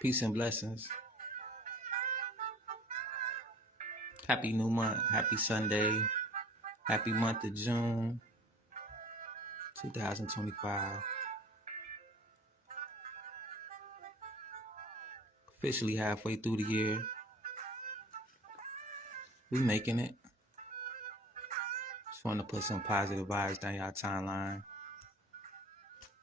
Peace and blessings. Happy new month. Happy Sunday. Happy month of June 2025. Officially halfway through the year. We making it. Just want to put some positive vibes down y'all timeline.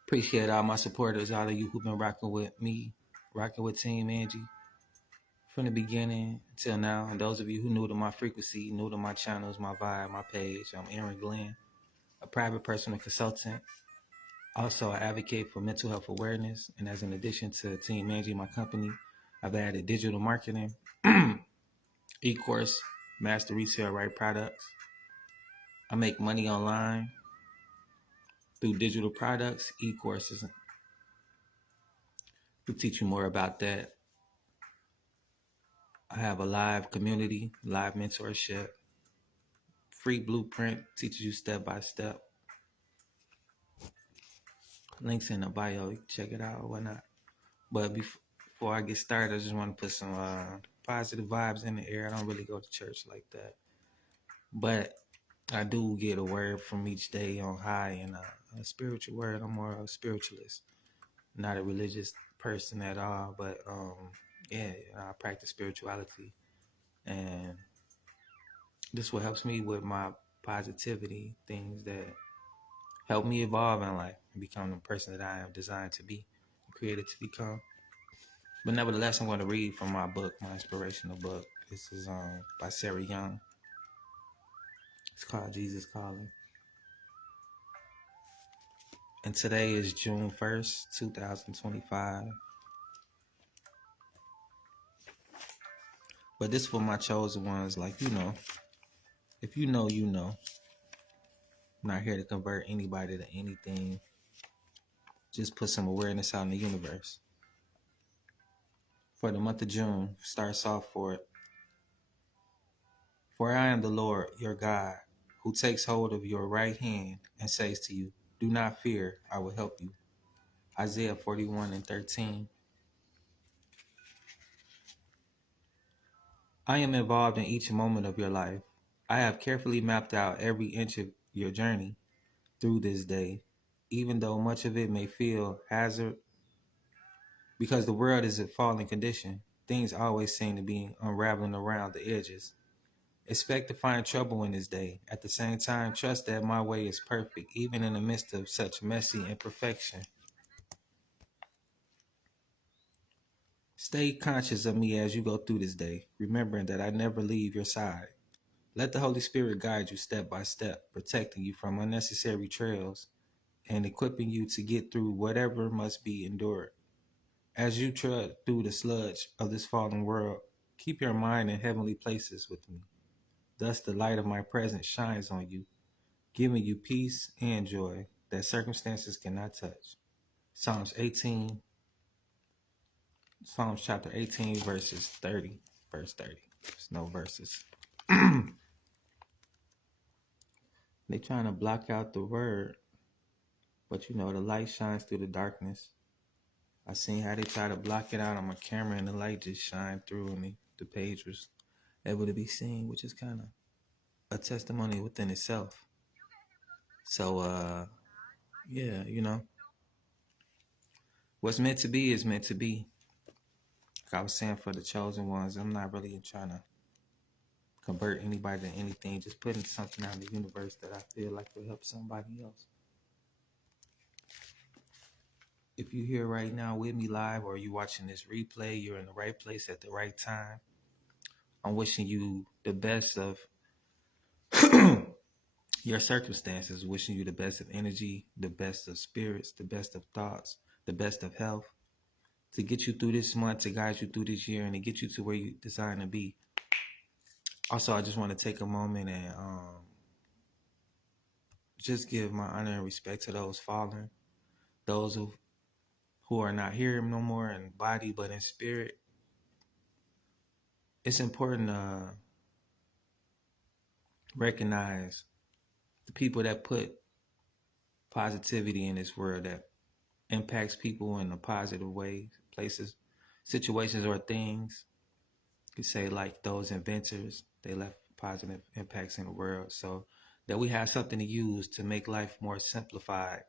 Appreciate all my supporters, all of you who've been rocking with me, rocking with Team Angie from the beginning until now. And those of you who new to my frequency, new to my channels, my vibe, my page, I'm Aaron Glenn, a private personal consultant. Also, I advocate for mental health awareness. And as an addition to Team Angie, my company, I've added digital marketing, e-course, master resale right products. I make money online through digital products, e-courses. We'll teach you more about that. I have a live community, live mentorship, free blueprint, teaches you step by step. Links in the bio, you can check it out or whatnot. But before I get started, I just want to put some positive vibes in the air. I don't really go to church like that. But I do get a word from each day on high, and a spiritual word. I'm more of a spiritualist, not a religious person at all. But yeah, I practice spirituality, and this is what helps me with my positivity, things that help me evolve in life and become the person that I am designed to be, created to become. But nevertheless, I'm going to read from my book, my inspirational book. This is by Sarah Young. It's called Jesus Calling. And today is June 1st, 2025. But this for my chosen ones, like, if you know, you know. I'm not here to convert anybody to anything. Just put some awareness out in the universe. For the month of June, starts off for it. For I am the Lord, your God, who takes hold of your right hand and says to you, do not fear, I will help you. Isaiah 41:13. I am involved in each moment of your life. I have carefully mapped out every inch of your journey through this day, even though much of it may feel hazard. Because the world is in falling condition, things always seem to be unraveling around the edges. Expect to find trouble in this day. At the same time, trust that my way is perfect, even in the midst of such messy imperfection. Stay conscious of me as you go through this day, remembering that I never leave your side. Let the Holy Spirit guide you step by step, protecting you from unnecessary trails and equipping you to get through whatever must be endured. As you tread through the sludge of this fallen world, keep your mind in heavenly places with me. Thus the light of my presence shines on you, giving you peace and joy that circumstances cannot touch. Psalms chapter 18, verse 30. There's no verses. They trying to block out the word, but the light shines through the darkness. I seen how they try to block it out on my camera and the light just shined through and the page was able to be seen, which is kind of a testimony within itself. So, yeah, what's meant to be is meant to be. Like I was saying, for the chosen ones, I'm not really trying to convert anybody to anything, just putting something out in the universe that I feel like will help somebody else. If you're here right now with me live or you're watching this replay, you're in the right place at the right time. I'm wishing you the best of your circumstances, wishing you the best of energy, the best of spirits, the best of thoughts, the best of health, to get you through this month, to guide you through this year, and to get you to where you desire to be. Also, I just want to take a moment and just give my honor and respect to those fallen, those who are not here no more in body but in spirit. It's important to recognize the people that put positivity in this world, that impacts people in a positive way, places situations or things. You could say like those inventors, they left positive impacts in the world. So that we have something to use to make life more simplified.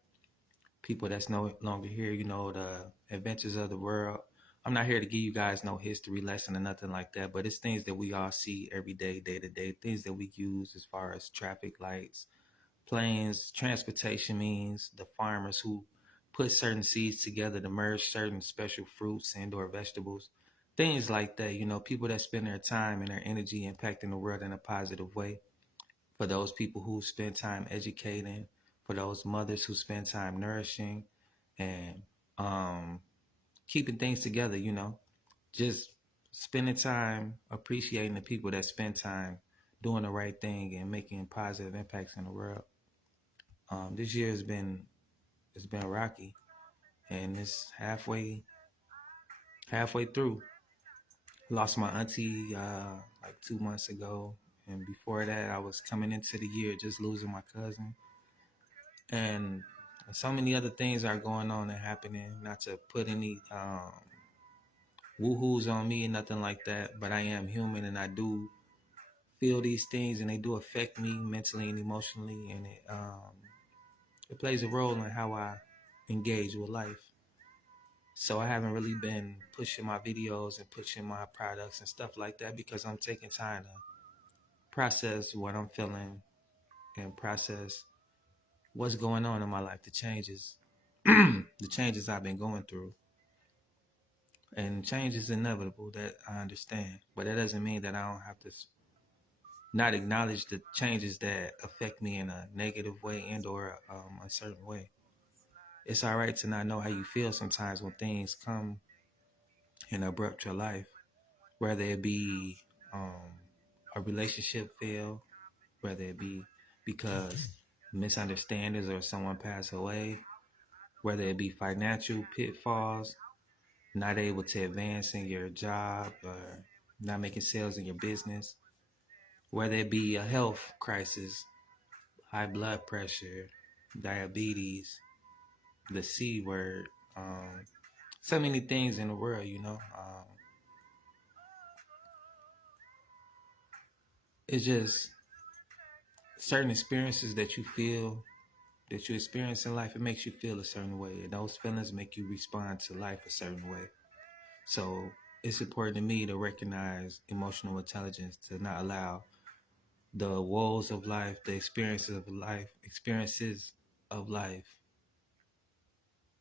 People that's no longer here, the inventors of the world. I'm not here to give you guys no history lesson or nothing like that, but it's things that we all see every day, day to day, things that we use as far as traffic lights, planes, transportation means, the farmers who put certain seeds together to merge certain special fruits and or vegetables, things like that. People that spend their time and their energy impacting the world in a positive way. For those people who spend time educating, for those mothers who spend time nourishing and um, keeping things together, just spending time appreciating the people that spend time doing the right thing and making positive impacts in the world. This year it's been rocky, and it's halfway through. Lost my auntie like 2 months ago, and before that, I was coming into the year just losing my cousin, and so many other things are going on and happening. Not to put any woohoos on me, nothing like that, but I am human, and I do feel these things, and they do affect me mentally and emotionally, and it plays a role in how I engage with life. So I haven't really been pushing my videos and pushing my products and stuff like that because I'm taking time to process what I'm feeling and process what's going on in my life, the changes, the changes I've been going through. And change is inevitable, that I understand. But that doesn't mean that I don't have to not acknowledge the changes that affect me in a negative way and or a certain way. It's all right to not know how you feel sometimes when things come and abrupt your life, whether it be um, a relationship fail, whether it be because misunderstandings or someone pass away, whether it be financial pitfalls, not able to advance in your job or not making sales in your business, whether it be a health crisis, high blood pressure, diabetes, the C word, so many things in the world. It's just certain experiences that you experience in life. It makes you feel a certain way, and those feelings make you respond to life a certain way. So it's important to me to recognize emotional intelligence, to not allow the woes of life, the experiences of life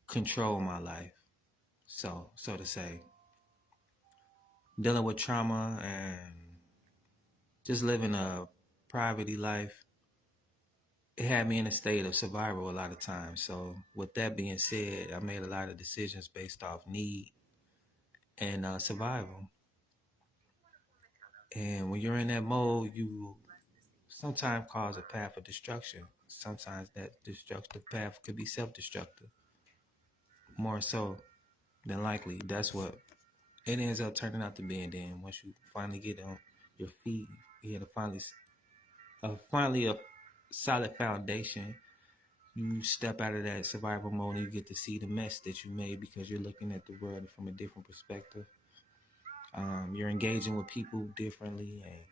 control my life. So to say, dealing with trauma and just living a poverty life, it had me in a state of survival a lot of times. So with that being said, I made a lot of decisions based off need and survival. And when you're in that mode, you sometimes cause a path of destruction. Sometimes that destructive path could be self-destructive. More so than likely, that's what it ends up turning out to be. And then once you finally get on your feet, you get finally a solid foundation. You step out of that survival mode and you get to see the mess that you made because you're looking at the world from a different perspective. You're engaging with people differently, and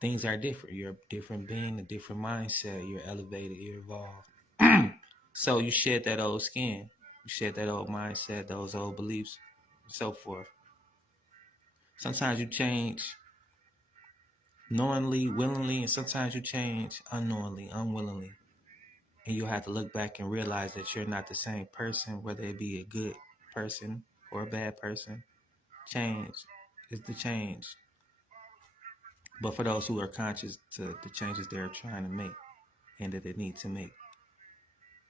things are different. You're a different being, a different mindset. You're elevated, you're evolved. So you shed that old skin, you shed that old mindset, those old beliefs, and so forth. Sometimes you change knowingly, willingly, and sometimes you change unknowingly, unwillingly. And you'll have to look back and realize that you're not the same person, whether it be a good person or a bad person. Change is the change. But for those who are conscious to the changes they're trying to make and that they need to make,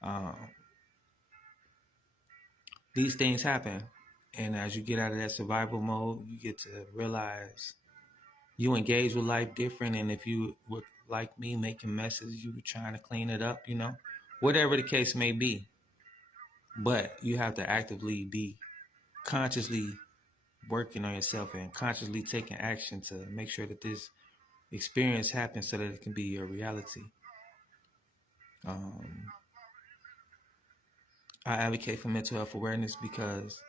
um, these things happen. And as you get out of that survival mode, you get to realize you engage with life different. And if you were like me, making messes, you were trying to clean it up, whatever the case may be. But you have to actively be consciously working on yourself and consciously taking action to make sure that this experience happens so that it can be your reality. Um, I advocate for mental health awareness because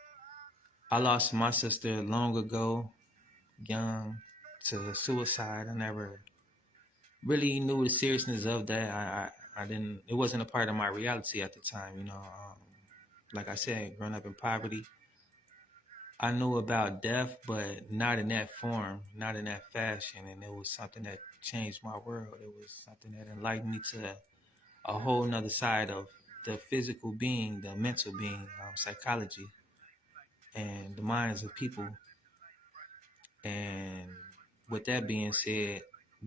I lost my sister long ago, young, to suicide. I never really knew the seriousness of that. I didn't. It wasn't a part of my reality at the time. Like I said, growing up in poverty, I knew about death, but not in that form, not in that fashion. And it was something that changed my world. It was something that enlightened me to a whole nother side of the physical being, the mental being, psychology, and the minds of people. And with that being said,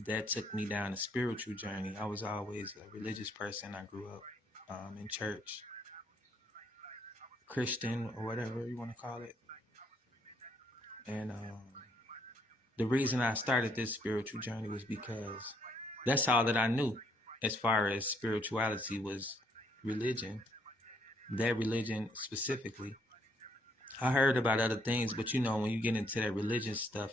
that took me down a spiritual journey. I was always a religious person. I grew up in church, Christian or whatever you want to call it. And the reason I started this spiritual journey was because that's all that I knew as far as spirituality was religion, that religion specifically. I heard about other things, but when you get into that religion stuff,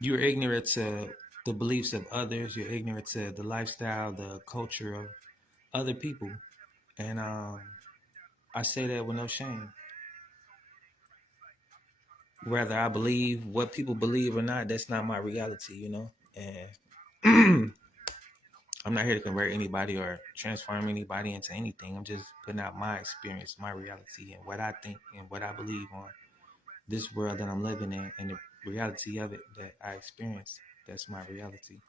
you're ignorant to the beliefs of others. You're ignorant to the lifestyle, the culture of other people, and I say that with no shame. Whether I believe what people believe or not, that's not my reality. And I'm not here to convert anybody or transform anybody into anything. I'm just putting out my experience, my reality, and what I think and what I believe on this world that I'm living in, and the reality of it that I experience. That's my reality.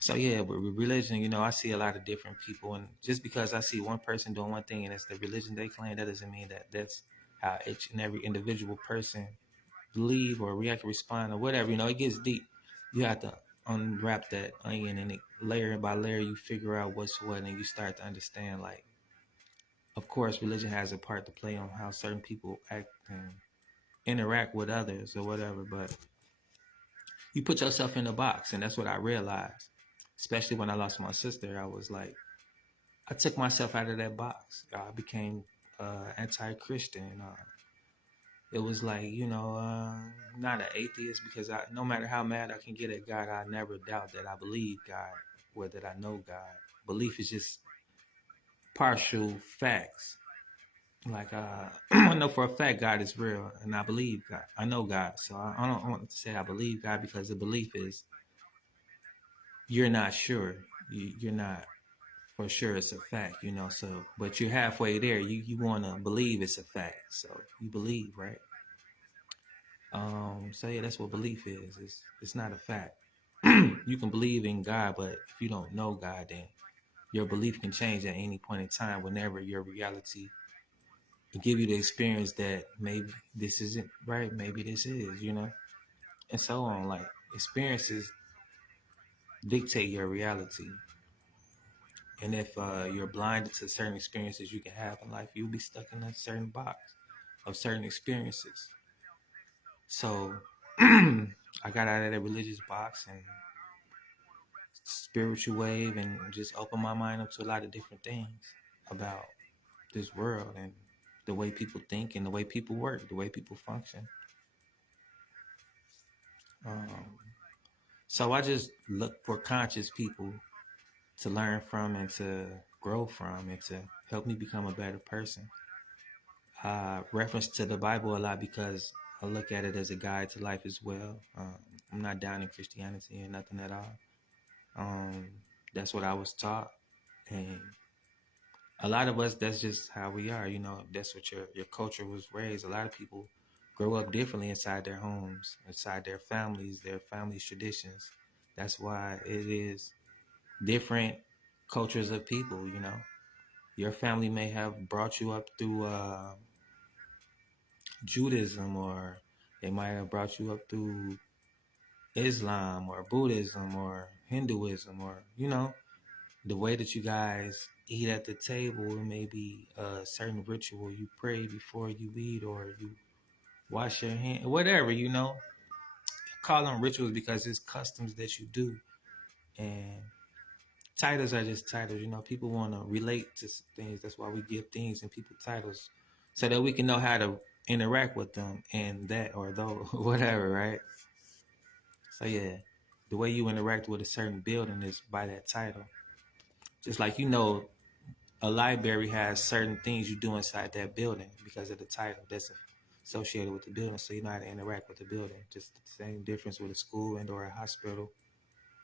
So yeah, with religion, I see a lot of different people, and just because I see one person doing one thing and it's the religion they claim, that doesn't mean that that's how each and every individual person believe or react, or respond, or whatever. It gets deep. You have to unwrap that onion, and layer by layer, you figure out what's what, and you start to understand. Like, of course, religion has a part to play on how certain people act and interact with others or whatever, but you put yourself in a box, and that's what I realized. Especially when I lost my sister, I was like, I took myself out of that box. I became anti-Christian. It was like, not an atheist, because no matter how mad I can get at God, I never doubt that I believe God or that I know God. Belief is just partial facts. Like, I know for a fact God is real, and I believe God. I know God. So I don't want to say I believe God, because the belief is you're not sure. You're not for sure it's a fact. So, but you're halfway there. You want to believe it's a fact. So you believe, right? So yeah, that's what belief is. It's not a fact. You can believe in God, but if you don't know God, then your belief can change at any point in time, whenever your reality will give you the experience that maybe this isn't right, maybe this is, and so on. Like, experiences dictate your reality. And if you're blinded to certain experiences you can have in life, you'll be stuck in a certain box of certain experiences. So I got out of that religious box and spiritual wave, and just opened my mind up to a lot of different things about this world, and the way people think, and the way people work, the way people function. Um, so I just look for conscious people to learn from, and to grow from, and to help me become a better person. Reference to the Bible a lot, because I look at it as a guide to life as well. I'm not down in Christianity or nothing at all. Um, that's what I was taught, and a lot of us, that's just how we are. That's what your culture was raised. A lot of people grow up differently inside their homes, inside their families' traditions. That's why it is different cultures of people. Your family may have brought you up through Judaism, or they might have brought you up through Islam or Buddhism or Hinduism, or the way that you guys eat at the table. It may be a certain ritual. You pray before you eat, or you wash your hand, whatever. Call them rituals because it's customs that you do. And titles are just titles. People want to relate to things. That's why we give things and people titles, so that we can know how to interact with them, and that or though whatever, right? So yeah, the way you interact with a certain building is by that title. Just like a library has certain things you do inside that building because of the title that's associated with the building. So you know how to interact with the building. Just the same difference with a school and or a hospital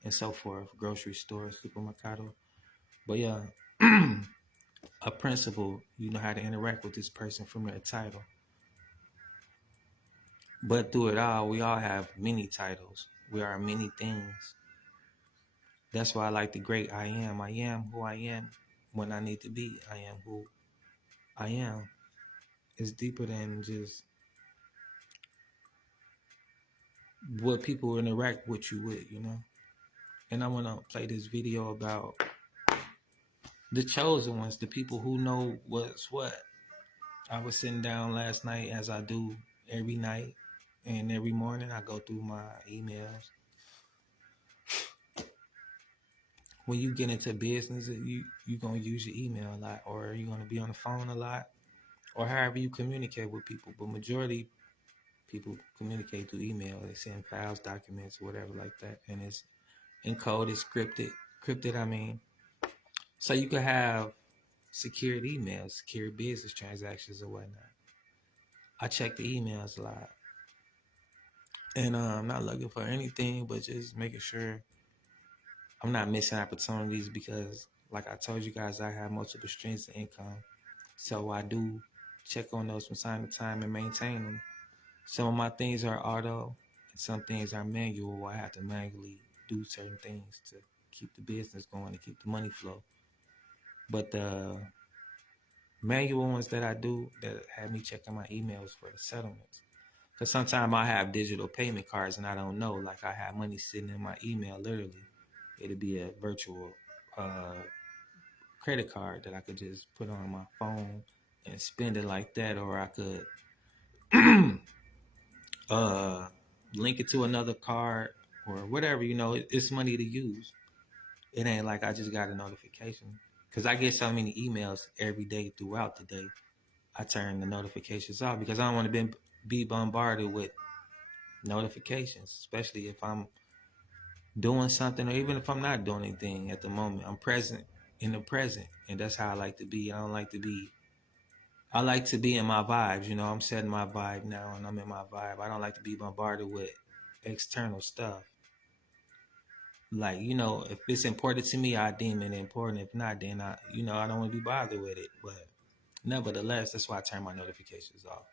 and so forth, grocery store, supermercado. But yeah, a principal, you know how to interact with this person from their title. But through it all, we all have many titles. We are many things. That's why I like the great I am. I am who I am when I need to be. I am who I am. It's deeper than just what people interact with you with, you know? And I want to play this video about the chosen ones, the people who know what's what. I was sitting down last night, as I do every night, and every morning I go through my emails. When you get into business, you going to use your email a lot, or you're going to be on the phone a lot, or however you communicate with people. But majority people communicate through email. They send files, documents, whatever like that, and it's encoded, scripted. Crypted, I mean. So you could have secured emails, secure business transactions or whatnot. I check the emails a lot. And I'm not looking for anything, but just making sure I'm not missing opportunities because, like I told you guys, I have multiple streams of income. So I do check on those from time to time and maintain them. Some of my things are auto, and some things are manual. I have to manually do certain things to keep the business going and keep the money flow. But the manual ones that I do that have me checking my emails for the settlements. Because sometimes I have digital payment cards and I don't know. Like I have money sitting in my email, literally. It'll be a virtual credit card that I could just put on my phone and spend it like that. Or I could link it to another card or whatever. You know, it's money to use. It ain't like I just got a notification. Because I get so many emails every day throughout the day. I turn the notifications off because I don't want to be bombarded with notifications, especially if I'm doing something or even if I'm not doing anything at the moment. I'm present in the present, and that's how I like to be. I like to be in my vibes. You know, I'm setting my vibe now and I'm in my vibe. I don't like to be bombarded with external stuff. Like, you know, if it's important to me, I deem it important. If not, then I don't want to be bothered with it. But nevertheless, that's why I turn my notifications off.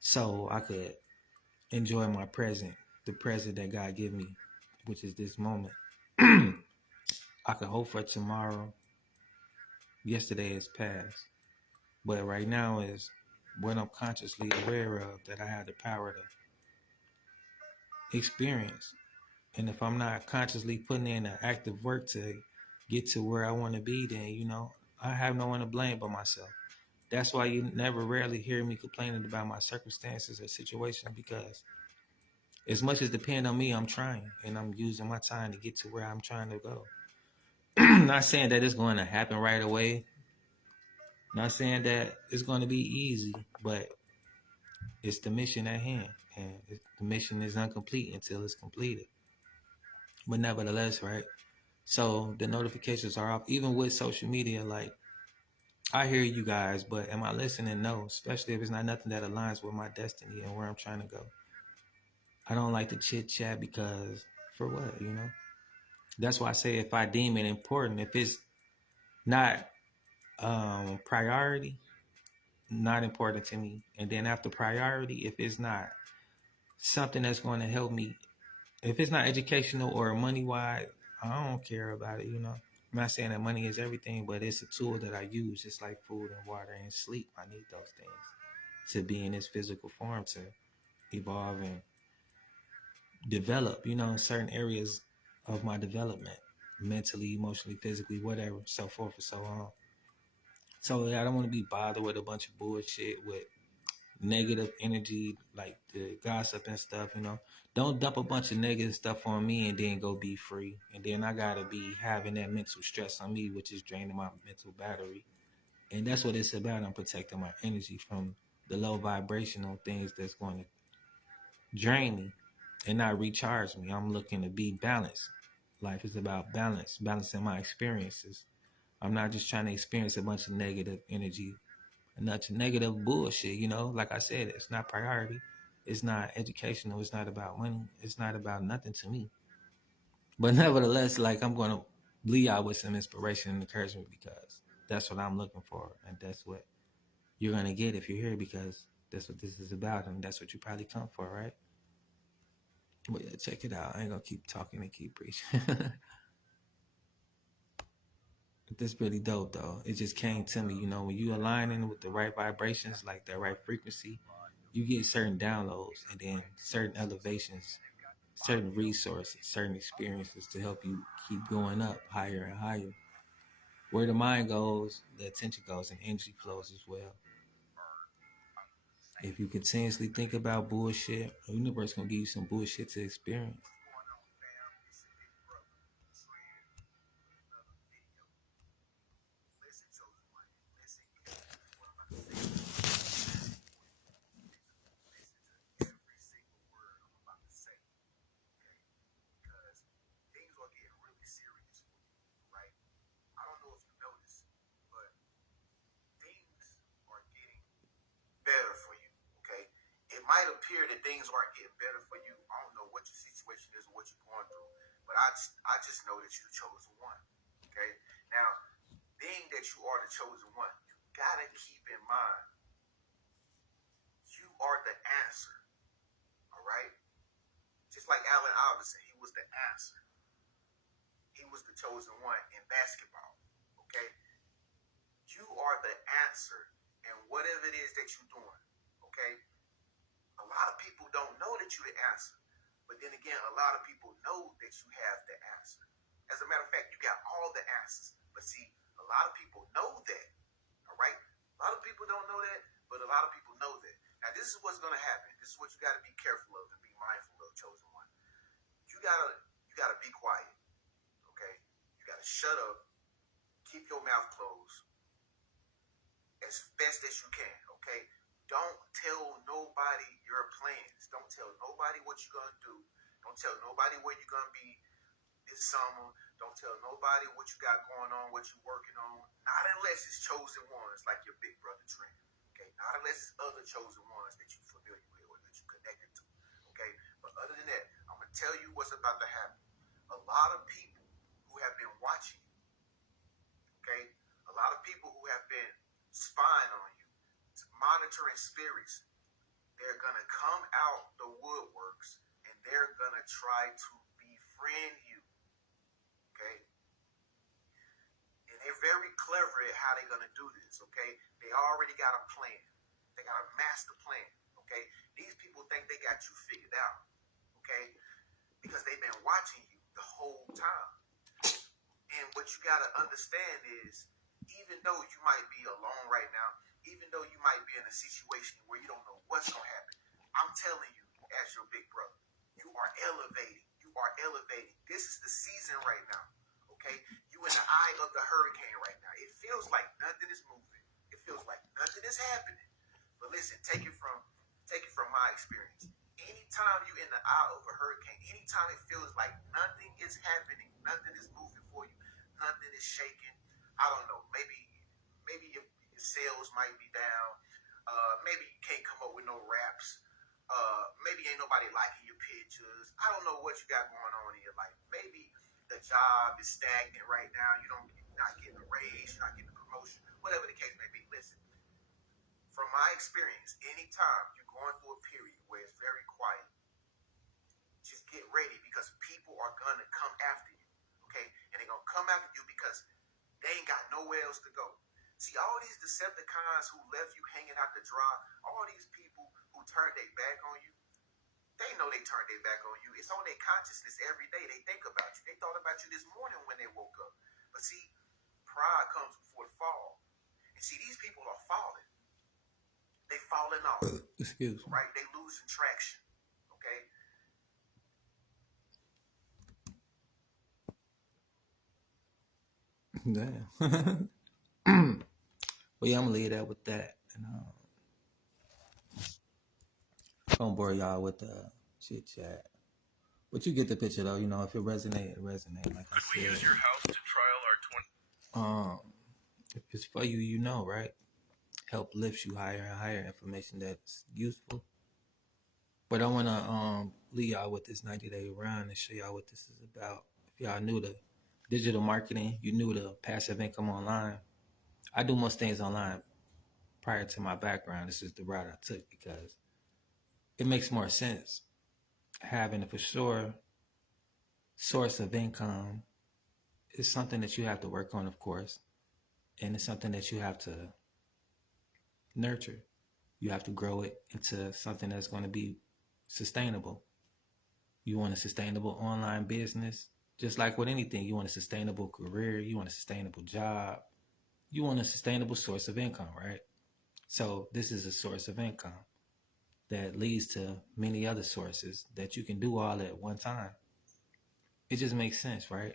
So I could enjoy my present, the present that God give me, which is this moment. I could hope for tomorrow. Yesterday is past. But right now is what I'm consciously aware of that I have the power to experience. And if I'm not consciously putting in an active work to get to where I want to be, then, I have no one to blame but myself. That's why you never rarely hear me complaining about my circumstances or situation because as much as depend on me, I'm trying and I'm using my time to get to where I'm trying to go. Not saying that it's going to happen right away. Not saying that it's going to be easy, but it's the mission at hand. And the mission is incomplete until it's completed. But nevertheless, right? So the notifications are off. Even with social media, like, I hear you guys, but am I listening? No, especially if it's not nothing that aligns with my destiny and where I'm trying to go. I don't like to chit chat because for what, That's why I say if I deem it important, if it's not priority, not important to me. And then after priority, if it's not something that's going to help me, if it's not educational or money wise, I don't care about it, I'm not saying that money is everything, but it's a tool that I use just like food and water and sleep. I need those things to be in this physical form to evolve and develop, in certain areas of my development, mentally, emotionally, physically, whatever, so forth and so on. So I don't want to be bothered with a bunch of bullshit with negative energy, like the gossip and stuff, Don't dump a bunch of negative stuff on me and then go be free. And then I gotta be having that mental stress on me, which is draining my mental battery. And that's what it's about. I'm protecting my energy from the low vibrational things that's going to drain me and not recharge me. I'm looking to be balanced. Life is about balance, balancing my experiences. I'm not just trying to experience a bunch of negative energy, a bunch of negative bullshit. You know, like I said, it's not priority. It's not educational. It's not about money. It's not about nothing to me. But nevertheless, like I'm gonna leave y'all with some inspiration and encouragement because that's what I'm looking for, and that's what you're gonna get if you're here because that's what this is about, and that's what you probably come for, right? But yeah, check it out. I ain't gonna keep talking and keep preaching. This really dope though. It just came to me, you know, when you aligning with the right vibrations, like the right frequency, you get certain downloads and then certain elevations, certain resources, certain experiences to help you keep going up higher and higher. Where the mind goes, the attention goes, and energy flows as well. If you continuously think about bullshit, the universe gonna give you some bullshit to experience. Better for you, okay? It might appear that things aren't getting better for you. I don't know what your situation is or what you're going through, but I just know that you're the chosen one, okay? Now, being that you are the chosen one, you gotta keep in mind you are the answer, all right? Just like Allen Iverson, he was the answer. He was the chosen one in basketball, okay? You are the answer in whatever it is that you're doing, okay? A lot of people don't know that you're the answer. But then again, a lot of people know that you have the answer. As a matter of fact, you got all the answers. But see, a lot of people know that. All right? A lot of people don't know that, but a lot of people know that. Now, this is what's going to happen. This is what you got to be careful of and be mindful of, chosen one. You gotta be quiet. Okay? You gotta shut up. Keep your mouth closed as best as you can. Okay? Don't tell nobody your plans. Don't tell nobody what you're going to do. Don't tell nobody where you're going to be this summer. Don't tell nobody what you got going on, what you're working on. Not unless it's chosen ones like your big brother Trent. Okay? Not unless it's other chosen ones that you're familiar with or that you're connected to. Okay? But other than that, I'm going to tell you what's about to happen. A lot of people who have been watching you, okay? A lot of people who have been spying on you, monitoring spirits, they're going to come out the woodworks and they're going to try to befriend you, okay? And they're very clever at how they're going to do this, okay? They already got a plan. They got a master plan, okay? These people think they got you figured out, okay? Because they've been watching you the whole time. And what you got to understand is, even though you might be alone right now, even though you might be in a situation where you don't know what's going to happen, I'm telling you, as your big brother, you are elevating. You are elevating. This is the season right now, okay? You in the eye of the hurricane right now. It feels like nothing is moving. It feels like nothing is happening. But listen, take it from my experience. Anytime you're in the eye of a hurricane, anytime it feels like nothing is happening, nothing is moving for you, nothing is shaking. I don't know. Maybe your sales might be down. Maybe you can't come up with no raps. Maybe ain't nobody liking your pictures. I don't know what you got going on in your life. Maybe the job is stagnant right now. You're not getting a raise. You're not getting a promotion. Whatever the case may be. Listen, from my experience, anytime you're going through a period where it's very quiet, just get ready because people are going to come after you. Okay? And they're going to come after you because they ain't got nowhere else to go. See, all these Decepticons who left you hanging out to dry, all these people who turned their back on you, they know they turned their back on you. It's on their consciousness every day. They think about you. They thought about you this morning when they woke up. But see, pride comes before the fall. And see, these people are falling. They falling off. Excuse me. Right? They losing traction. Okay? Damn. Well, yeah, I'm gonna leave that with that, and don't bore y'all with the chit chat. But you get the picture though. You know, if it resonate, it resonate. Like I said. Could we use your house to trial our 20? If it's for you, you know, right? Help lift you higher and higher, information that's useful. But I want to leave y'all with this 90-day run and show y'all what this is about. If y'all knew the digital marketing, you knew the passive income online. I do most things online prior to my background. This is the route I took because it makes more sense having a for sure source of income. Is something that you have to work on, of course, and it's something that you have to nurture. You have to grow it into something that's going to be sustainable. You want a sustainable online business, just like with anything. You want a sustainable career, you want a sustainable job, you want a sustainable source of income, right? So this is a source of income that leads to many other sources that you can do all at one time. It just makes sense, right?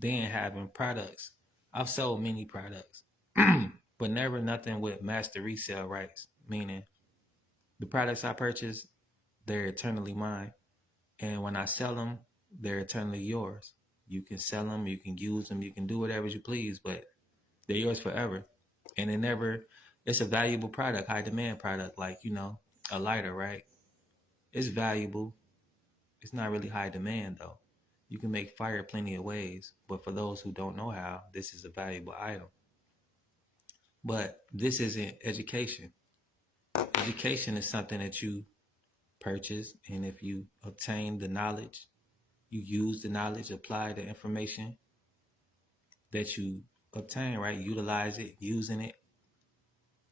Then having products. I've sold many products, but never nothing with master resale rights, meaning the products I purchase, they're eternally mine. And when I sell them, they're eternally yours. You can sell them, you can use them, you can do whatever you please, but they're yours forever. And it's a valuable product, high demand product, like, a lighter, right? It's valuable. It's not really high demand though. You can make fire plenty of ways, but for those who don't know how, this is a valuable item. But this isn't education. Education is something that you purchase, and if you obtain the knowledge, you use the knowledge, apply the information that you obtain, right? Utilize it, using it.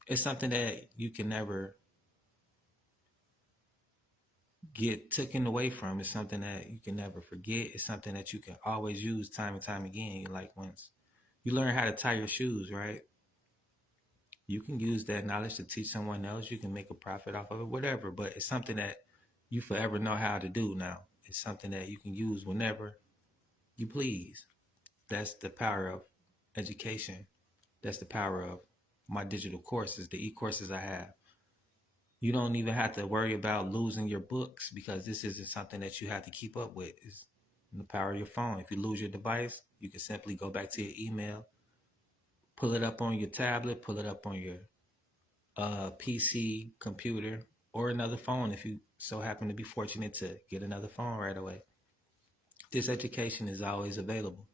It's something that you can never get taken away from. It's something that you can never forget. It's something that you can always use time and time again. Like once you learn how to tie your shoes, right? You can use that knowledge to teach someone else. You can make a profit off of it, whatever. But it's something that you forever know how to do now. It's something that you can use whenever you please. That's the power of education. That's the power of my digital courses, the e-courses I have. You don't even have to worry about losing your books because this isn't something that you have to keep up with. It's the power of your phone. If you lose your device, you can simply go back to your email, pull it up on your tablet, pull it up on your PC, computer, or another phone if you so happen to be fortunate to get another phone right away. This education is always available.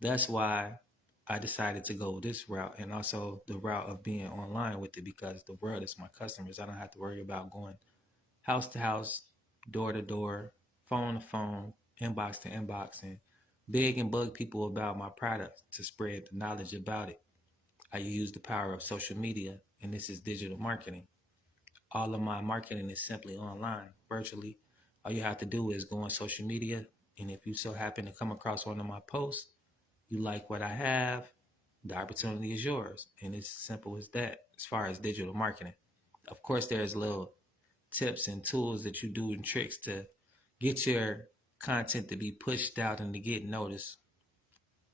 That's why I decided to go this route and also the route of being online with it because the world is my customers. I don't have to worry about going house to house, door to door, phone to phone, inbox to inbox, and beg and bug people about my product to spread the knowledge about it. I use the power of social media, and this is digital marketing. All of my marketing is simply online, virtually. All you have to do is go on social media, and if you so happen to come across one of my posts, you like what I have, the opportunity is yours. And it's simple as that as far as digital marketing. Of course, there's little tips and tools that you do and tricks to get your content to be pushed out and to get noticed,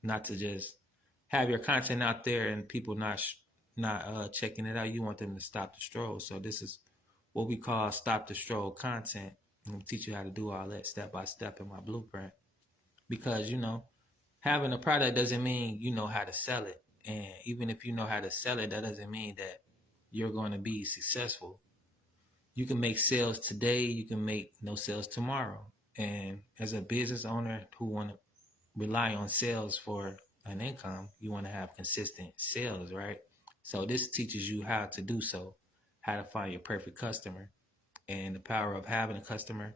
not to just have your content out there and people not checking it out. You want them to stop the stroll. So this is what we call stop the stroll content. I'm gonna teach you how to do all that step by step in my blueprint. Because having a product doesn't mean you know how to sell it. And even if you know how to sell it, that doesn't mean that you're going to be successful. You can make sales today, you can make no sales tomorrow. And as a business owner who want to rely on sales for an income, you want to have consistent sales, right? So this teaches you how to do so, how to find your perfect customer, and the power of having a customer,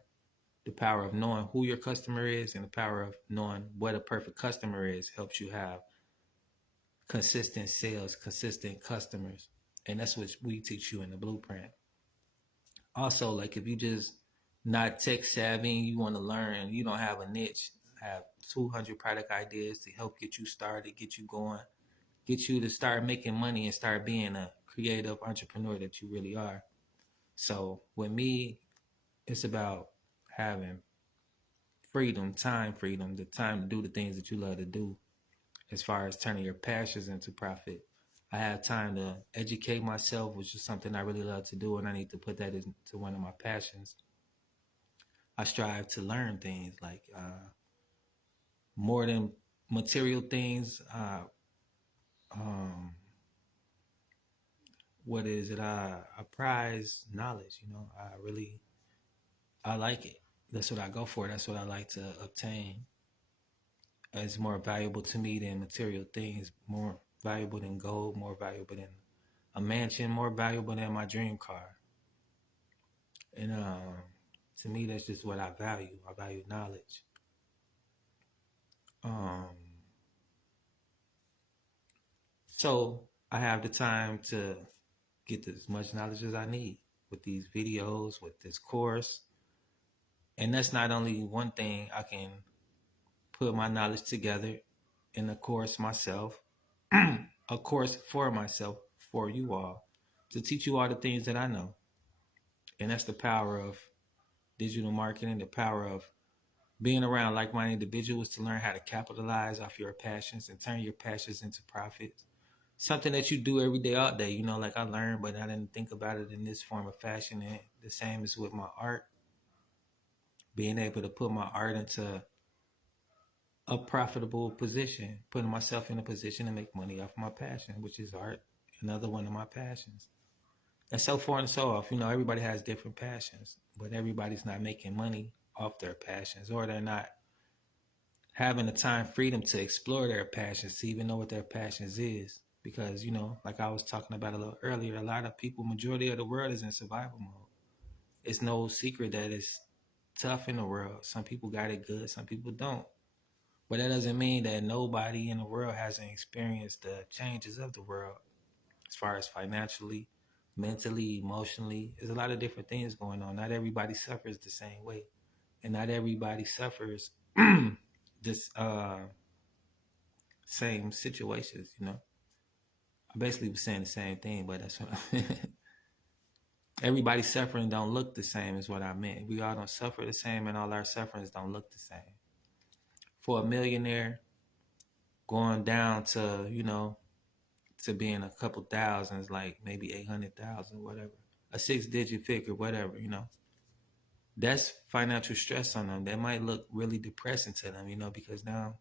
the power of knowing who your customer is, and the power of knowing what a perfect customer is helps you have consistent sales, consistent customers. And that's what we teach you in the blueprint. Also, like if you just not tech savvy, you want to learn, you don't have a niche, have 200 product ideas to help get you started, get you going, get you to start making money and start being a creative entrepreneur that you really are. So with me, it's about having freedom, the time to do the things that you love to do as far as turning your passions into profit. I have time to educate myself, which is something I really love to do, and I need to put that into one of my passions. I strive to learn things like more than material things. um, what is it? I prize knowledge. I like it. That's what I go for. That's what I like to obtain. It's more valuable to me than material things. More valuable than gold. More valuable than a mansion. More valuable than my dream car. And to me, that's just what I value. I value knowledge. Um, so I have the time to get as much knowledge as I need with these videos, with this course. And that's not only one thing. I can put my knowledge together in a course myself, a course for myself, for you all, to teach you all the things that I know. And that's the power of digital marketing, the power of being around like-minded individuals to learn how to capitalize off your passions and turn your passions into profits. Something that you do every day, all day. Like I learned, but I didn't think about it in this form of fashion. And the same is with my art. Being able to put my art into a profitable position, putting myself in a position to make money off my passion, which is art, another one of my passions. And so forth and so off. Everybody has different passions, but everybody's not making money off their passions, or they're not having the time freedom to explore their passions, to even know what their passions is. Because, like I was talking about a little earlier, a lot of people, majority of the world is in survival mode. It's no secret that it's tough in the world. Some people got it good, some people don't. But that doesn't mean that nobody in the world hasn't experienced the changes of the world as far as financially, mentally, emotionally. There's a lot of different things going on. Not everybody suffers the same way. And not everybody suffers this same situations. I basically was saying the same thing, but that's what everybody's suffering don't look the same is what I meant. We all don't suffer the same, and all our sufferings don't look the same. For a millionaire going down to being a couple thousands, like maybe 800,000, whatever, a 6-digit figure, whatever. That's financial stress on them. That might look really depressing to them, because now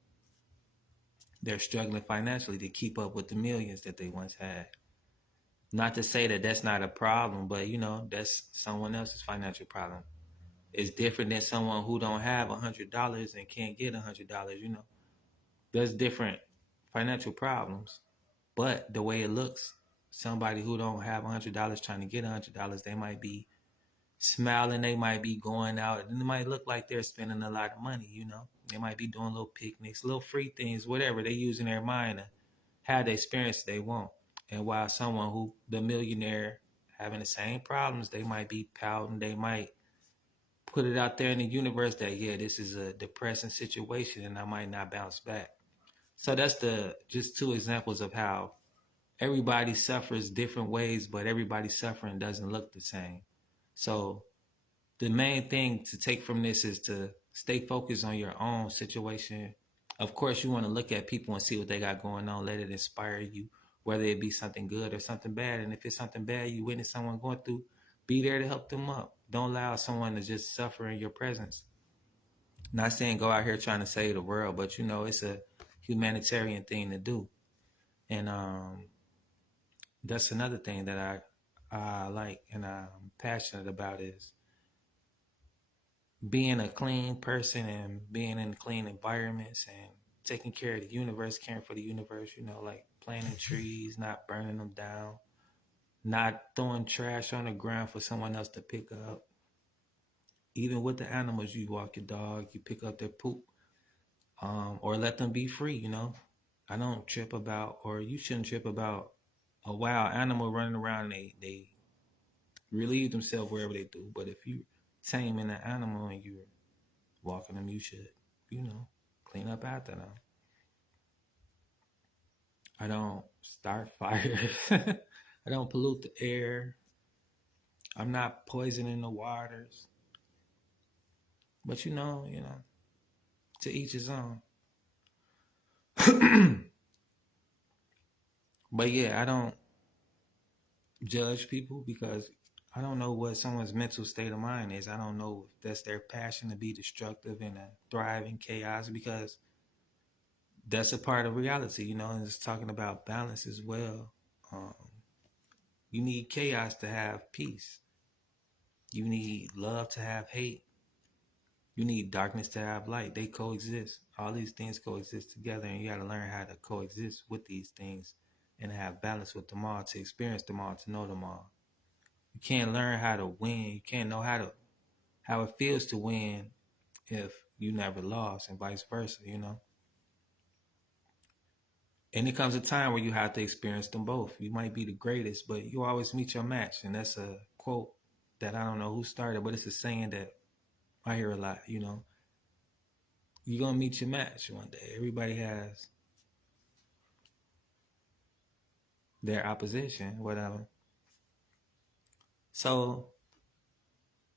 they're struggling financially to keep up with the millions that they once had. Not to say that that's not a problem, but that's someone else's financial problem. It's different than someone who don't have $100 and can't get $100. There's different financial problems, but the way it looks, somebody who don't have $100 trying to get $100, they might be smiling, they might be going out, and it might look like they're spending a lot of money. They might be doing little picnics, little free things, whatever. They using their mind to have the experience they want. And while someone who, the millionaire, having the same problems, they might be pouting, they might put it out there in the universe that, yeah, this is a depressing situation and I might not bounce back. So that's just two examples of how everybody suffers different ways, but everybody's suffering doesn't look the same. So the main thing to take from this is to stay focused on your own situation. Of course, you want to look at people and see what they got going on. Let it inspire you, whether it be something good or something bad. And if it's something bad, you witness someone going through, be there to help them up. Don't allow someone to just suffer in your presence. Not saying go out here trying to save the world, but it's a humanitarian thing to do. And that's another thing that I like and I'm passionate about is being a clean person and being in clean environments and taking care of the universe, caring for the universe, like planting trees, not burning them down, not throwing trash on the ground for someone else to pick up. Even with the animals, you walk your dog, you pick up their poop, or let them be free. I don't trip about, or you shouldn't trip about a wild animal running around. They relieve themselves wherever they do. But if you taming an animal and you're walking them, you should, clean up after them. I don't start fires. I don't pollute the air. I'm not poisoning the waters. But to each his own. But yeah, I don't judge people because I don't know what someone's mental state of mind is. I don't know if that's their passion to be destructive and thrive in chaos, because that's a part of reality, and it's talking about balance as well. Um, you need chaos to have peace. You need love to have hate. You need darkness to have light. They coexist. All these things coexist together, and you got to learn how to coexist with these things and have balance with them all, to experience them all, to know them all. You can't learn how to win. You can't know how it feels to win if you never lost, and vice versa. And it comes a time where you have to experience them both. You might be the greatest, but you always meet your match. And that's a quote that I don't know who started, but it's a saying that I hear a lot. You're going to meet your match one day. Everybody has their opposition, whatever. So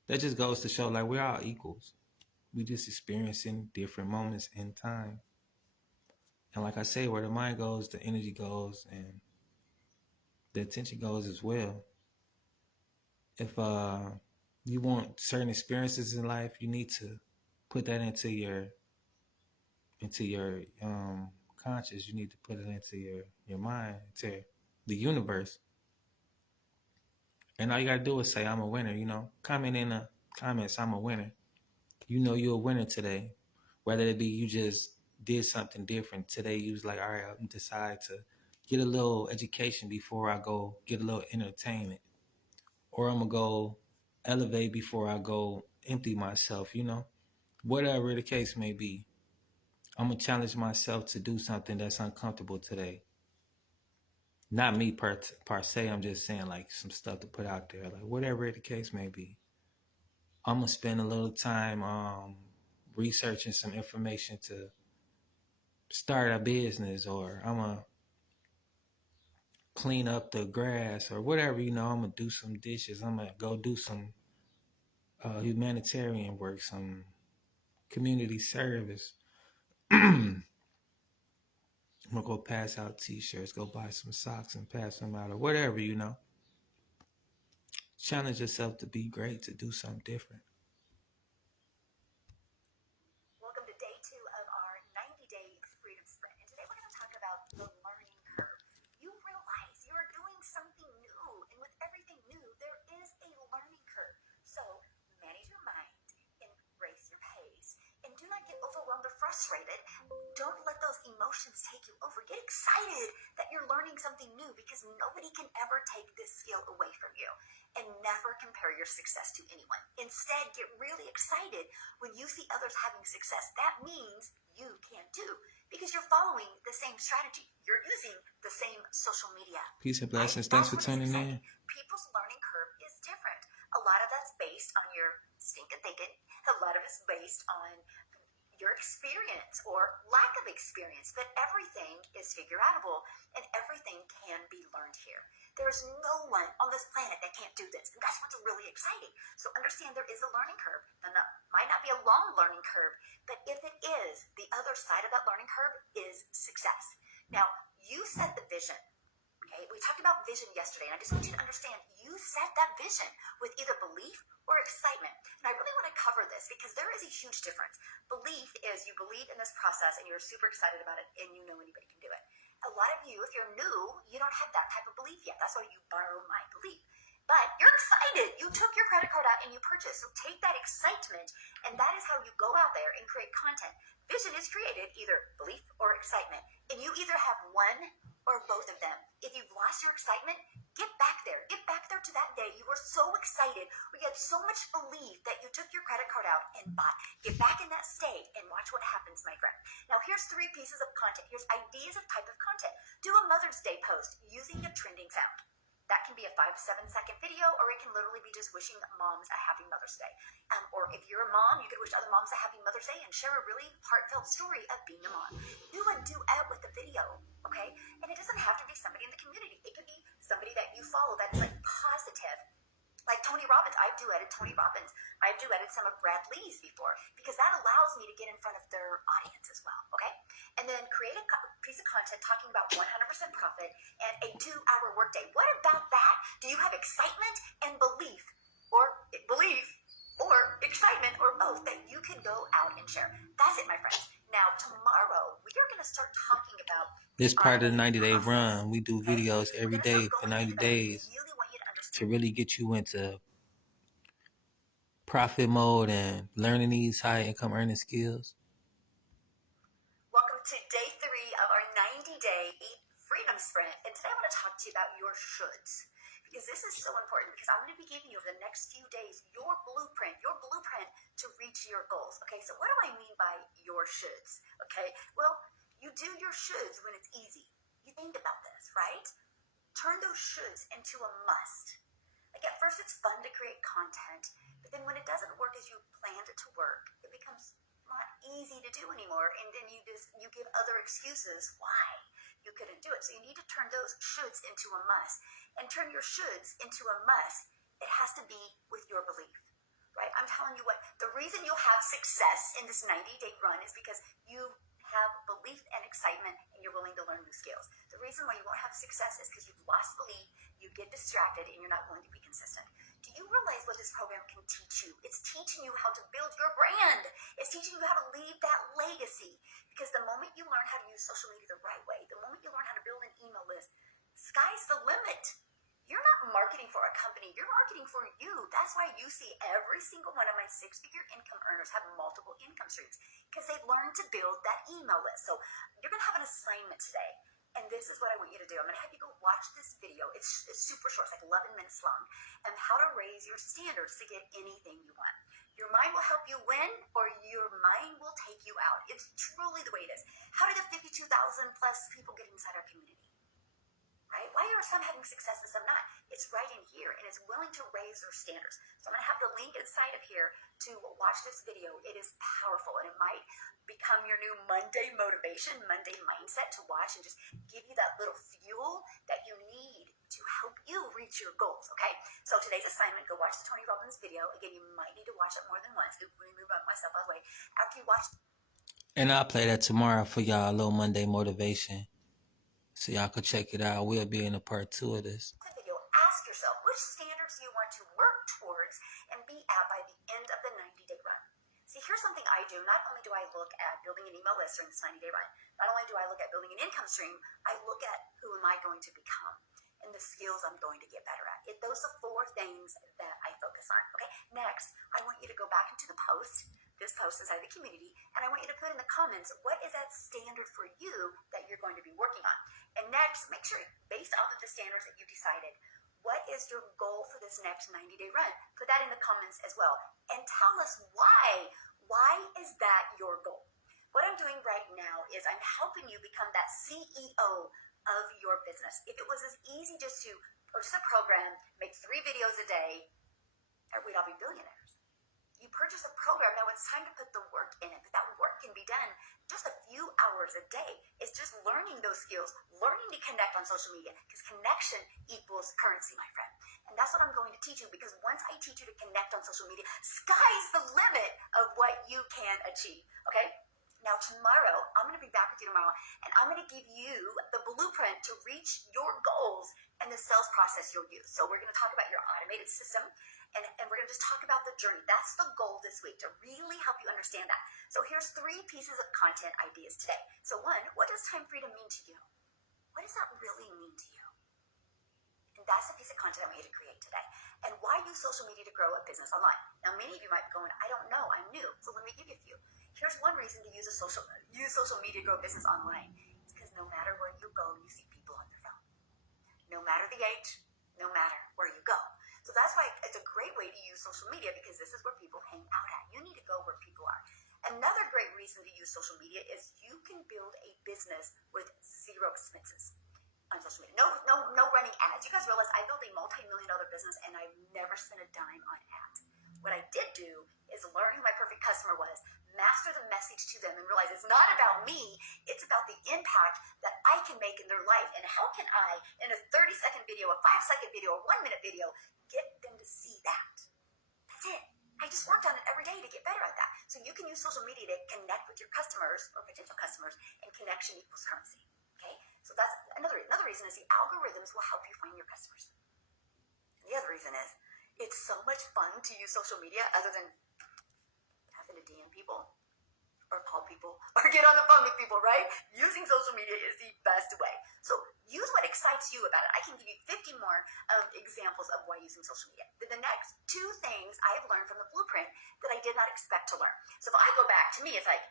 that just goes to show, like, we're all equals. We just experiencing different moments in time. And like I say, where the mind goes, the energy goes, and the attention goes as well. If you want certain experiences in life, you need to put that into your conscious. You need to put it into your mind, into the universe. And all you gotta do is say, I'm a winner. Comment in the comments, I'm a winner. You're a winner today. Whether it be you just did something different today, you was like, all right, I'm decide to get a little education before I go get a little entertainment, or I'm gonna go elevate before I go empty myself. Whatever the case may be, I'm gonna challenge myself to do something that's uncomfortable today. Not me per se. I'm just saying, like, some stuff to put out there, like whatever the case may be. I'm gonna spend a little time researching some information to start a business, or I'm gonna clean up the grass, or whatever. I'm gonna do some dishes. I'm gonna go do some humanitarian work, some community service. I'm gonna go pass out t-shirts, go buy some socks and pass them out, or whatever. Challenge yourself to be great, to do something different. Welcome to day 2 of our 90-day freedom sprint. And today we're going to talk about the learning curve. You realize you are doing something new, and with everything new, there is a learning curve. So manage your mind, embrace your pace, and do not get overwhelmed or frustrated. Don't let those emotions take you over. Get excited that you're learning something new, because nobody can ever take this skill away from you. And never compare your success to anyone. Instead, get really excited when you see others having success. That means you can too, because you're following the same strategy. You're using the same social media. Peace and blessings. Right? Thanks for tuning in. People's learning curve is different. A lot of that's based on your stinking thinking. A lot of it's based on your experience or lack of experience, but everything is figure outable, and everything can be learned here. There's no one on this planet that can't do this, and that's what's really exciting. So understand there is a learning curve. Now, might not be a long learning curve, but if it is, the other side of that learning curve is success. Now, you set the vision. Okay, we talked about vision yesterday, and I just want you to understand, you set that vision with either belief or excitement. And I really want to cover this because there is a huge difference. Belief is you believe in this process and you're super excited about it, and you know anybody can do it. A lot of you, if you're new, you don't have that type of belief yet. That's why you borrow my belief. But you're excited. You took your credit card out and you purchased. So take that excitement, and that is how you go out there and create content. Vision is created either belief or excitement, and you either have one or both of them. If you've lost your excitement, get back there. Get back there to that day you were so excited, or you had so much belief that you took your credit card out and bought. Get back in that state and watch what happens, my friend. Now, here's 3 pieces of content. Here's ideas of type of content. Do a Mother's Day post using a trending sound. That can be a 5 to 7 second video, or it can literally be just wishing moms a happy Mother's Day. Or if you're a mom, you could wish other moms a happy Mother's Day and share a really heartfelt story of being a mom. Do a duet with the video, okay? And it doesn't have to be somebody in the community. It could be somebody that you follow that's like positive. Like Tony Robbins. I've duetted Tony Robbins. I've duetted some of Brad Lee's before, because that allows me to get in front of their audience as well, okay? And then create a piece of content talking about 100% profit and a 2-hour workday. What about that? Do you have excitement and belief, or excitement, or both, that you can go out and share? That's it, my friends. Now, tomorrow we you're going to start talking about This part of the automated 90-day process. run. We do Okay? videos We're every going to start day for going 90 into that. I days really want you to understand. to really get you into profit mode and learning these high income earning skills. Welcome to day 3 of our 90-day freedom sprint. And today I want to talk to you about your shoulds. Because this is so important, because I'm going to be giving you over the next few days your blueprint to reach your goals. Okay, so what do I mean by your shoulds? Okay, well, you do your shoulds when it's easy. You think about this, right? Turn those shoulds into a must. Like at first it's fun to create content, but then when it doesn't work as you planned it to work, it becomes not easy to do anymore, and then you give other excuses why you couldn't do it. So you need to turn those shoulds into a must. And turn your shoulds into a must, it has to be with your belief, right? I'm telling you what, the reason you'll have success in this 90-day run is because you have belief and excitement and you're willing to learn new skills. The reason why you won't have success is because you've lost belief, you get distracted, and you're not willing to be consistent. Do you realize what this program can teach you? It's teaching you how to build your brand. It's teaching you how to leave that legacy. Because the moment you learn how to use social media the right way, the moment you learn how to build an email list, sky's the limit. You're not marketing for a company. You're marketing for you. That's why you see every single one of my 6-figure income earners have multiple income streams, because they've learned to build that email list. So you're going to have an assignment today. And this is what I want you to do. I'm going to have you go watch this video. It's super short. It's like 11 minutes long. And how to raise your standards to get anything you want. Your mind will help you win, or your mind will take you out. It's truly the way it is. How did the 52,000 plus people get inside our community? Right? Why are some having success and some not? It's right in here, and it's willing to raise their standards. So I'm going to have the link inside of here to watch this video. It is powerful, and it might become your new Monday motivation, Monday mindset to watch and just give you that little fuel that you need to help you reach your goals, okay? So today's assignment, go watch the Tony Robbins video. Again, you might need to watch it more than once. Let me move myself out of the way. After you watch And I'll play that tomorrow for y'all, a little Monday motivation. So y'all can check it out. We'll be in a part 2 of this. the video, ask yourself which standards you want to work towards and be at by the end of the 90-day run. See, here's something I do. Not only do I look at building an email list during this 90-day run, not only do I look at building an income stream, I look at who am I going to become and the skills I'm going to get better at. Those are 4 things that I focus on. Okay. Next, I want you to go back into the post. This post inside the community, and I want you to put in the comments, what is that standard for you that you're going to be working on? And next, make sure, based off of the standards that you decided, what is your goal for this next 90-day run? Put that in the comments as well. And tell us why. Why is that your goal? What I'm doing right now is I'm helping you become that CEO of your business. If it was as easy just to purchase a program, make 3 videos a day, we'd all be billionaires. You purchase a program, now it's time to put the work in it, but that work can be done just a few hours a day. It's just learning those skills, learning to connect on social media, because connection equals currency, my friend. And that's what I'm going to teach you, because once I teach you to connect on social media, sky's the limit of what you can achieve, okay? Now tomorrow, I'm going to be back with you tomorrow, and I'm going to give you the blueprint to reach your goals and the sales process you'll use. So we're going to talk about your automated system, and we're going to just talk about the journey. That's the goal this week, to really help you understand that. So here's 3 pieces of content ideas today. So 1, what does time freedom mean to you? What does that really mean to you? And that's the piece of content I want you to create today. And why use social media to grow a business online? Now, many of you might be going, I don't know, I'm new. So let me give you a few. Here's one reason to use social media to grow a business online. It's because no matter where you go, you see people on their phone. No matter the age, no matter where you go. So that's why it's a great way to use social media, because this is where people hang out at. You need to go where people are. Another great reason to use social media is you can build a business with 0 expenses on social media. No running ads. You guys realize I built a multi-million-dollar business and I've never spent a dime on ads. What I did do is learn who my perfect customer was, master the message to them, and realize it's not about me, it's about the impact that I can make in their life. And how can I, in a 30-second video, a 5-second video, a 1-minute video, get them to see that? That's it. I just worked on it every day to get better at that. So you can use social media to connect with your customers or potential customers, and connection equals currency. Okay? So that's another reason is the algorithms will help you find your customers. And the other reason is it's so much fun to use social media other than having to DM people or call people or get on the phone with people, right? Using social media is the best way. So use what excites you about it. I can give you 50 more examples of why using social media. The next two things I have learned from the blueprint that I did not expect to learn. So if I go back, to me, it's like,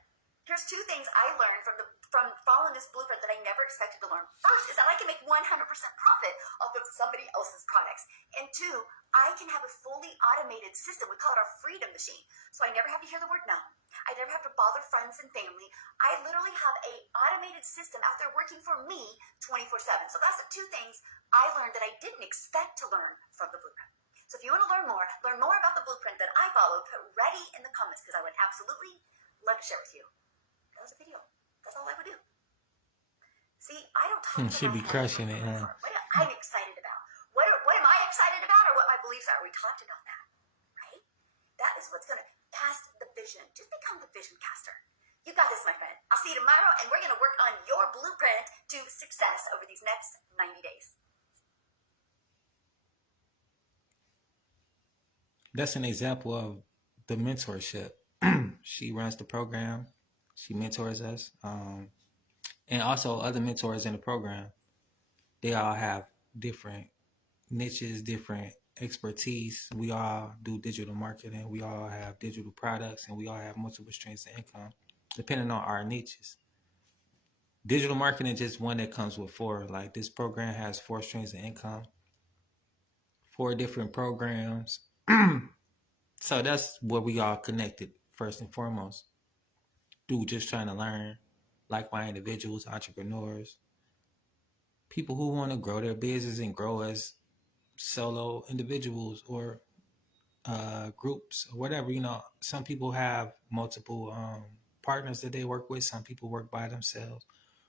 here's two things I learned from following this blueprint that I never expected to learn. First is that I can make 100% profit off of somebody else's products. And two, I can have a fully automated system. We call it our freedom machine. So I never have to hear the word no. I never have to bother friends and family. I literally have a automated system out there working for me 24/7. So that's the two things I learned that I didn't expect to learn from the blueprint. So if you want to learn more about the blueprint that I follow, put ready in the comments because I would absolutely love to share with you. That was a video. That's all I would do. See, I don't talk about She be crushing it, huh? what I'm excited about. What am I excited about, or what my beliefs are? We talked about that, right? That is what's going to pass the vision. Just become the vision caster. You got this, my friend. I'll see you tomorrow, and we're going to work on your blueprint to success over these next 90 days. That's an example of the mentorship. She runs the program. She mentors us. And also other mentors in the program. They all have different niches, different expertise. We all do digital marketing. We all have digital products, and we all have multiple streams of income, depending on our niches. Digital marketing is just one that comes with four. Like this program has 4 streams of income, 4 different programs. So that's where we all connected first and foremost. Through just trying to learn, like my individuals, entrepreneurs, people who want to grow their business and grow as solo individuals or groups or whatever. You know, some people have multiple partners that they work with. Some people work by themselves.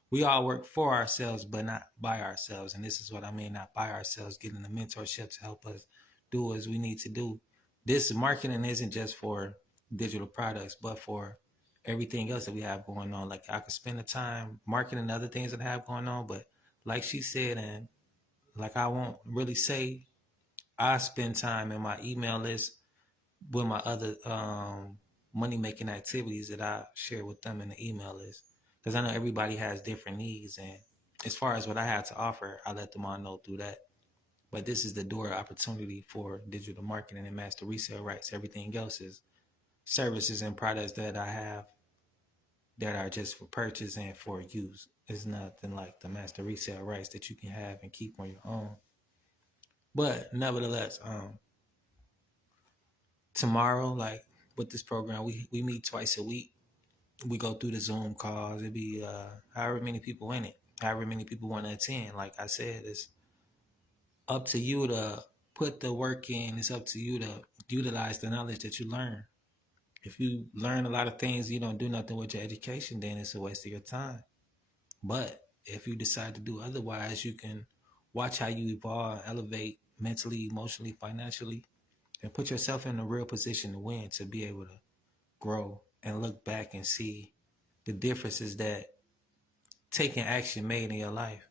We all work for ourselves, but not by ourselves. And this is what I mean, not by ourselves, getting the mentorship to help us do as we need to do. This marketing isn't just for digital products, but for everything else that we have going on. Like I could spend the time marketing other things that I have going on, but like she said, and like I won't really say, I spend time in my email list with my other money-making activities that I share with them in the email list. Because I know everybody has different needs, and as far as what I have to offer, I let them all know through that. But this is the door opportunity for digital marketing and master resale rights. Everything else is services and products that I have that are just for purchase and for use. It's nothing like the master resale rights that you can have and keep on your own. But nevertheless, tomorrow, like with this program, we meet twice a week. We go through the Zoom calls. It'd be however many people in it, however many people want to attend. Like I said, it's up to you to put the work in. It's up to you to utilize the knowledge that you learn. If you learn a lot of things, you don't do nothing with your education, then it's a waste of your time. But if you decide to do otherwise, you can watch how you evolve, elevate mentally, emotionally, financially, and put yourself in a real position to win, to be able to grow and look back and see the differences that taking action made in your life.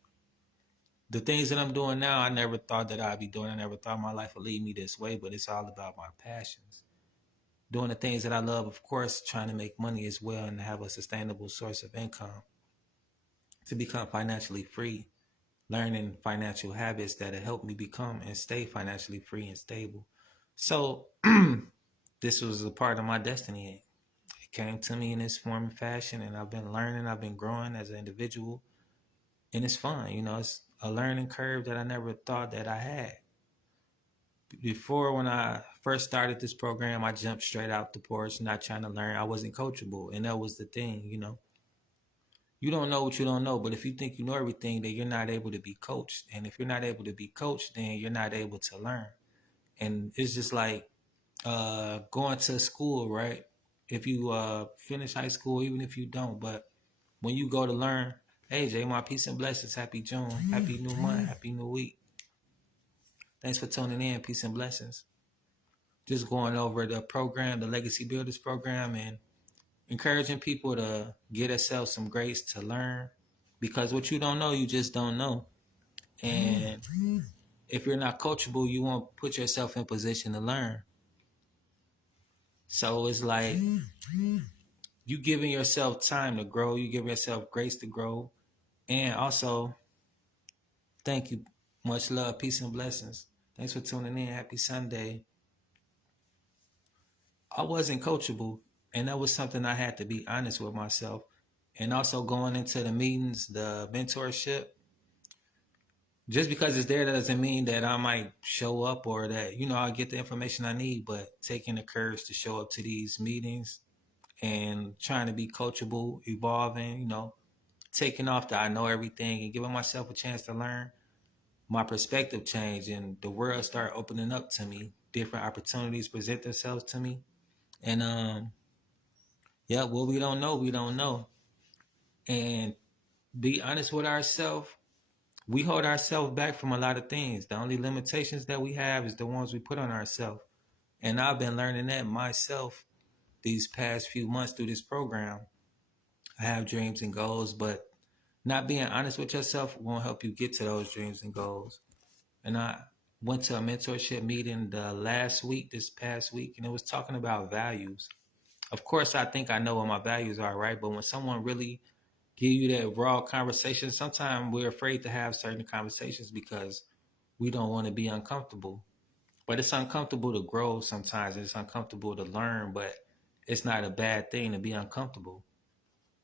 The things that I'm doing now, I never thought that I'd be doing. I never thought my life would lead me this way, but it's all about my passions. Doing the things that I love, of course, trying to make money as well and have a sustainable source of income to become financially free, learning financial habits that have helped me become and stay financially free and stable. So this was a part of my destiny. It came to me in this form and fashion, and I've been learning, I've been growing as an individual, and it's fun. You know, it's a learning curve that I never thought that I had. Before, when I first started this program, I jumped straight out the porch, not trying to learn. I wasn't coachable, and that was the thing, you know. You don't know what you don't know, but if you think you know everything, then you're not able to be coached. And if you're not able to be coached, then you're not able to learn. And it's just like going to school, right? If you finish high school, even if you don't, but when you go to learn, hey, Jay, my peace and blessings. Happy June. Happy new month. Happy new week. Thanks for tuning in. Peace and blessings. Just going over the program, the Legacy Builders program, and encouraging people to get themselves some grace to learn, because what you don't know, you just don't know. And if you're not coachable, you won't put yourself in position to learn. So it's like you giving yourself time to grow. You give yourself grace to grow. And also, thank you. Much love, peace, and blessings. Thanks for tuning in. Happy Sunday. I wasn't coachable, and that was something I had to be honest with myself. And also going into the meetings, the mentorship, just because it's there doesn't mean that I might show up or that, I get the information I need, but taking the courage to show up to these meetings and trying to be coachable, evolving, taking off that I know everything and giving myself a chance to learn, my perspective changed and the world started opening up to me. Different opportunities present themselves to me. And what we don't know, we don't know. And be honest with ourselves. We hold ourselves back from a lot of things. The only limitations that we have is the ones we put on ourselves. And I've been learning that myself these past few months through this program. I have dreams and goals, but not being honest with yourself won't help you get to those dreams and goals. And I went to a mentorship meeting this past week, and it was talking about values. Of course, I think I know what my values are, right? But when someone really give you that raw conversation, sometimes we're afraid to have certain conversations because we don't want to be uncomfortable. But it's uncomfortable to grow sometimes. It's uncomfortable to learn, but it's not a bad thing to be uncomfortable.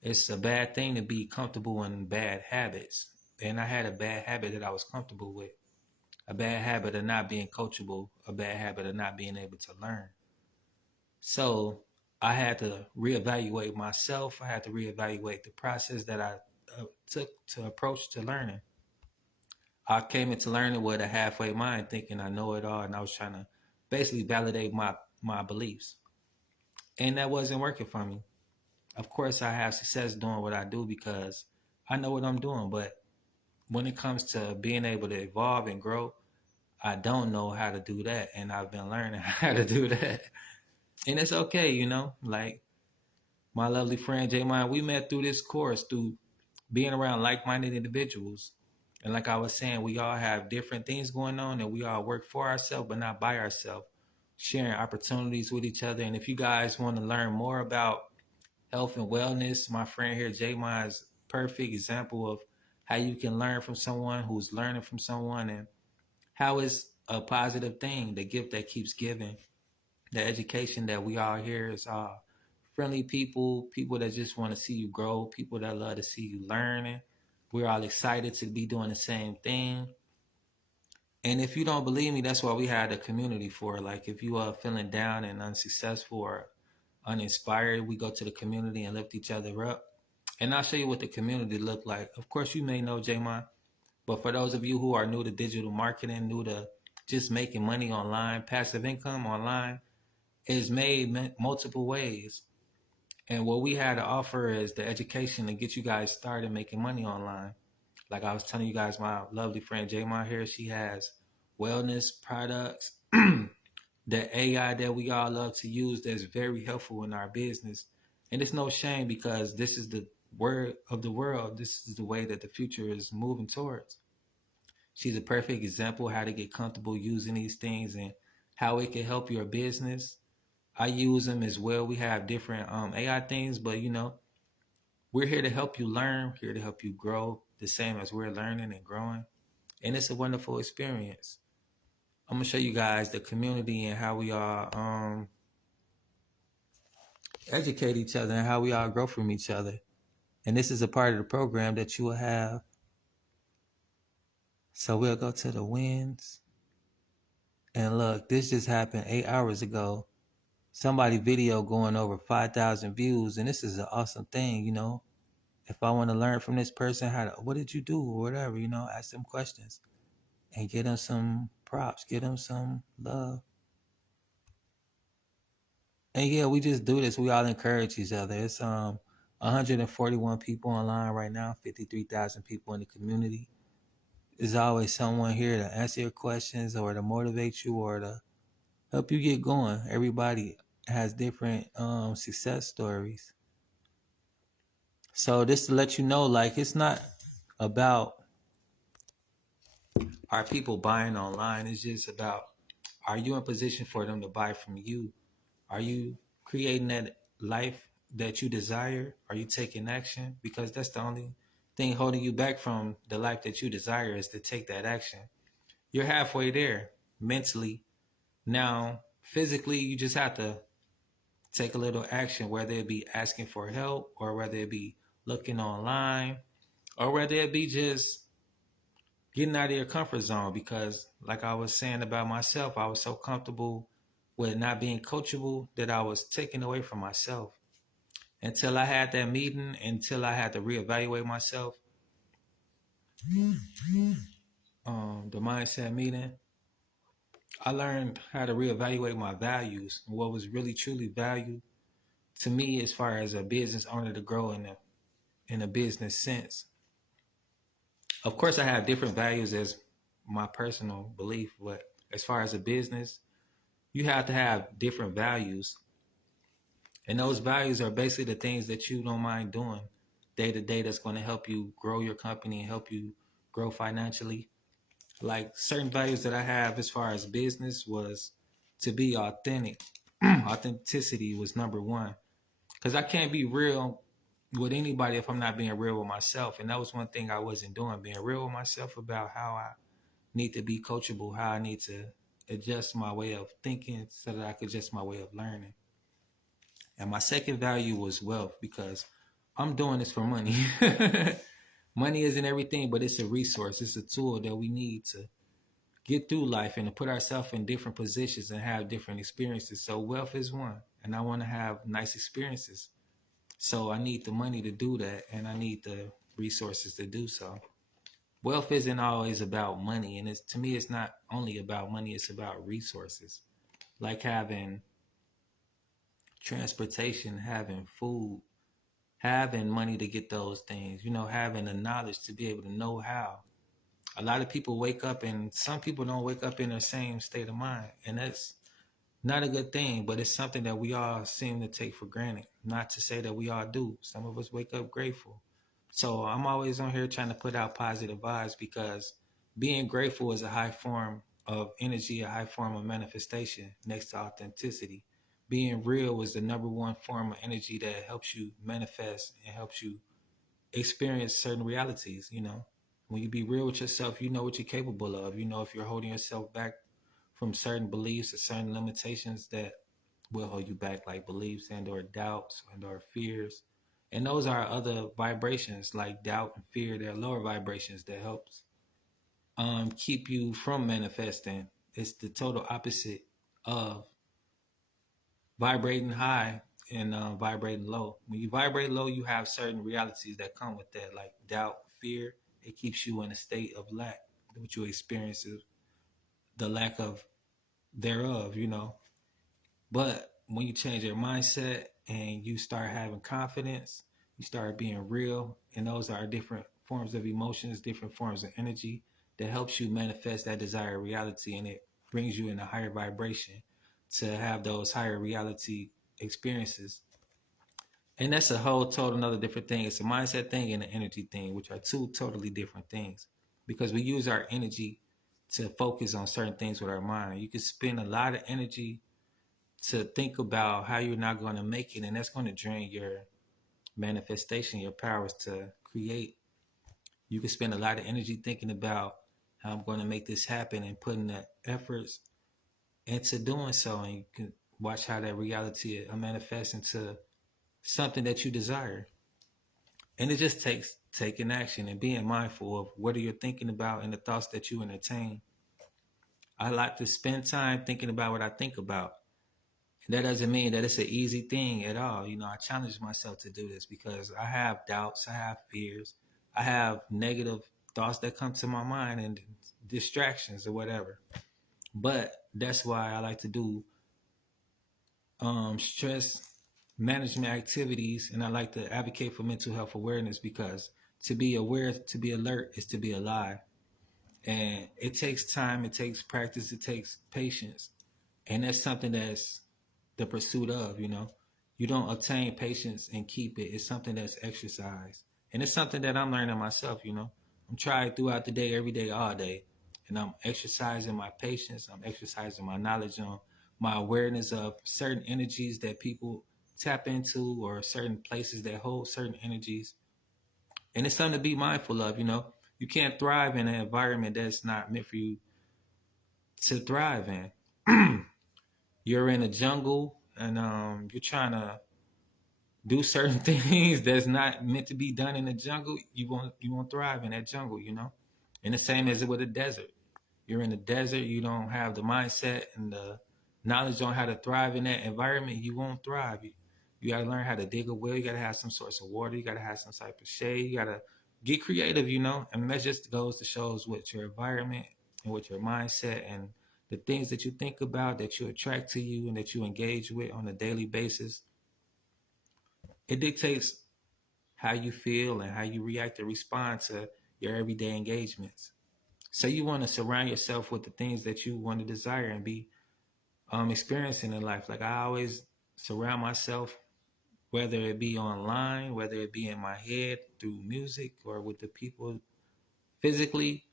It's a bad thing to be comfortable in bad habits. And I had a bad habit that I was comfortable with. A bad habit of not being coachable. A bad habit of not being able to learn. So I had to reevaluate myself. I had to reevaluate the process that I took to approach to learning. I came into learning with a halfway mind, thinking I know it all, and I was trying to basically validate my beliefs. And that wasn't working for me. Of course, I have success doing what I do because I know what I'm doing. But when it comes to being able to evolve and grow, I don't know how to do that. And I've been learning how to do that. And it's okay, like my lovely friend J-Mine, we met through this course, through being around like-minded individuals. And like I was saying, we all have different things going on and we all work for ourselves, but not by ourselves, sharing opportunities with each other. And if you guys want to learn more about health and wellness, my friend here, J-Mine, is a perfect example of how you can learn from someone who's learning from someone and how it's a positive thing, the gift that keeps giving. The education that we all hear is friendly people that just want to see you grow, people that love to see you learning. We're all excited to be doing the same thing. And if you don't believe me, that's what we had a community for. Like if you are feeling down and unsuccessful or uninspired, we go to the community and lift each other up. And I'll show you what the community look like. Of course, you may know J-Mon, but for those of you who are new to digital marketing, new to just making money online, passive income online, is made multiple ways. And what we had to offer is the education to get you guys started making money online. Like I was telling you guys, my lovely friend J-Mon here, she has wellness products, the AI that we all love to use that's very helpful in our business. And it's no shame because this is the word of the world. This is the way that the future is moving towards. She's a perfect example of how to get comfortable using these things and how it can help your business. I use them as well. We have different AI things, but we're here to help you learn, here to help you grow, the same as we're learning and growing. And it's a wonderful experience. I'm gonna show you guys the community and how we all educate each other and how we all grow from each other. And this is a part of the program that you will have. So we'll go to the wins. And look, this just happened 8 hours ago. Somebody video going over 5,000 views, and this is an awesome thing, If I want to learn from this person, what did you do or whatever, ask them questions and get them some props, get them some love. And yeah, we just do this. We all encourage each other. It's 141 people online right now, 53,000 people in the community. There's always someone here to answer your questions or to motivate you or to help you get going. Everybody has different success stories. So just to let you know, like it's not about are people buying online. It's just about, are you in position for them to buy from you? Are you creating that life that you desire? Are you taking action? Because that's the only thing holding you back from the life that you desire, is to take that action. You're halfway there mentally. Now, physically, you just have to take a little action, whether it be asking for help, or whether it be looking online, or whether it be just getting out of your comfort zone. Because like I was saying about myself, I was so comfortable with not being coachable that I was taking away from myself. Until I had that meeting, until I had to reevaluate myself, the mindset meeting, I learned how to reevaluate my values and what was really truly valued to me as far as a business owner to grow in a business sense. Of course, I have different values as my personal belief, but as far as a business, you have to have different values. And those values are basically the things that you don't mind doing day to day that's going to help you grow your company and help you grow financially. Like certain values that I have as far as business was to be authentic. Authenticity was number one. Because I can't be real with anybody if I'm not being real with myself. And that was one thing I wasn't doing, being real with myself about how I need to be coachable, how I need to adjust my way of thinking so that I could adjust my way of learning. And my second value was wealth, because I'm doing this for money. Money isn't everything, but it's a resource. It's a tool that we need to get through life and to put ourselves in different positions and have different experiences. So wealth is one, and I want to have nice experiences. So I need the money to do that, and I need the resources to do so. Wealth isn't always about money, and to me, it's not only about money, it's about resources. Like having transportation, having food, having money to get those things, having the knowledge to be able to know how. A lot of people wake up, and some people don't wake up in the same state of mind. And that's not a good thing, but it's something that we all seem to take for granted. Not to say that we all do. Some of us wake up grateful. So I'm always on here trying to put out positive vibes, because being grateful is a high form of energy, a high form of manifestation next to authenticity. Being real is the number one form of energy that helps you manifest and helps you experience certain realities. When you be real with yourself, you know what you're capable of. If you're holding yourself back from certain beliefs or certain limitations that will hold you back, like beliefs and or doubts and or fears. And those are other vibrations, like doubt and fear. They're lower vibrations that helps keep you from manifesting. It's the total opposite of vibrating high and vibrating low. When you vibrate low, you have certain realities that come with that, like doubt, fear. It keeps you in a state of lack, which you experience is the lack of thereof. But when you change your mindset and you start having confidence, you start being real, and those are different forms of emotions, different forms of energy that helps you manifest that desired reality, and it brings you in a higher vibration to have those higher reality experiences. And that's a whole total another different thing. It's a mindset thing and an energy thing, which are two totally different things, because we use our energy to focus on certain things with our mind. You can spend a lot of energy to think about how you're not going to make it, and that's going to drain your manifestation, your powers to create. You can spend a lot of energy thinking about how I'm going to make this happen and putting the efforts into doing so, and you can watch how that reality manifests into something that you desire. And it just takes taking action and being mindful of what are you thinking about and the thoughts that you entertain. I like to spend time thinking about what I think about. That doesn't mean that it's an easy thing at all. I challenge myself to do this because I have doubts, I have fears, I have negative thoughts that come to my mind and distractions or whatever. But that's why I like to do stress management activities, and I like to advocate for mental health awareness, because to be aware, to be alert is to be alive. And it takes time, it takes practice, it takes patience. And that's something that's the pursuit of. You don't obtain patience and keep it. It's something that's exercised. And it's something that I'm learning myself. I'm trying throughout the day, every day, all day. And I'm exercising my patience. I'm exercising my knowledge on my awareness of certain energies that people tap into, or certain places that hold certain energies. And it's something to be mindful of, you know. You can't thrive in an environment that's not meant for you to thrive in. You're in a jungle and you're trying to do certain things that's not meant to be done in the jungle. You won't thrive in that jungle, you know. And the same as with a desert. You're in the desert, you don't have the mindset and the knowledge on how to thrive in that environment, you won't thrive. You got to learn how to dig a well. You got to have some source of water. You got to have some type of shade. You got to get creative, you know. And that just goes to shows with your environment and with your mindset and the things that you think about, that you attract to you and that you engage with on a daily basis. It dictates how you feel and how you react or respond to your everyday engagements. So you want to surround yourself with the things that you want to desire and be experiencing in life. Like I always surround myself, whether it be online, whether it be in my head through music or with the people physically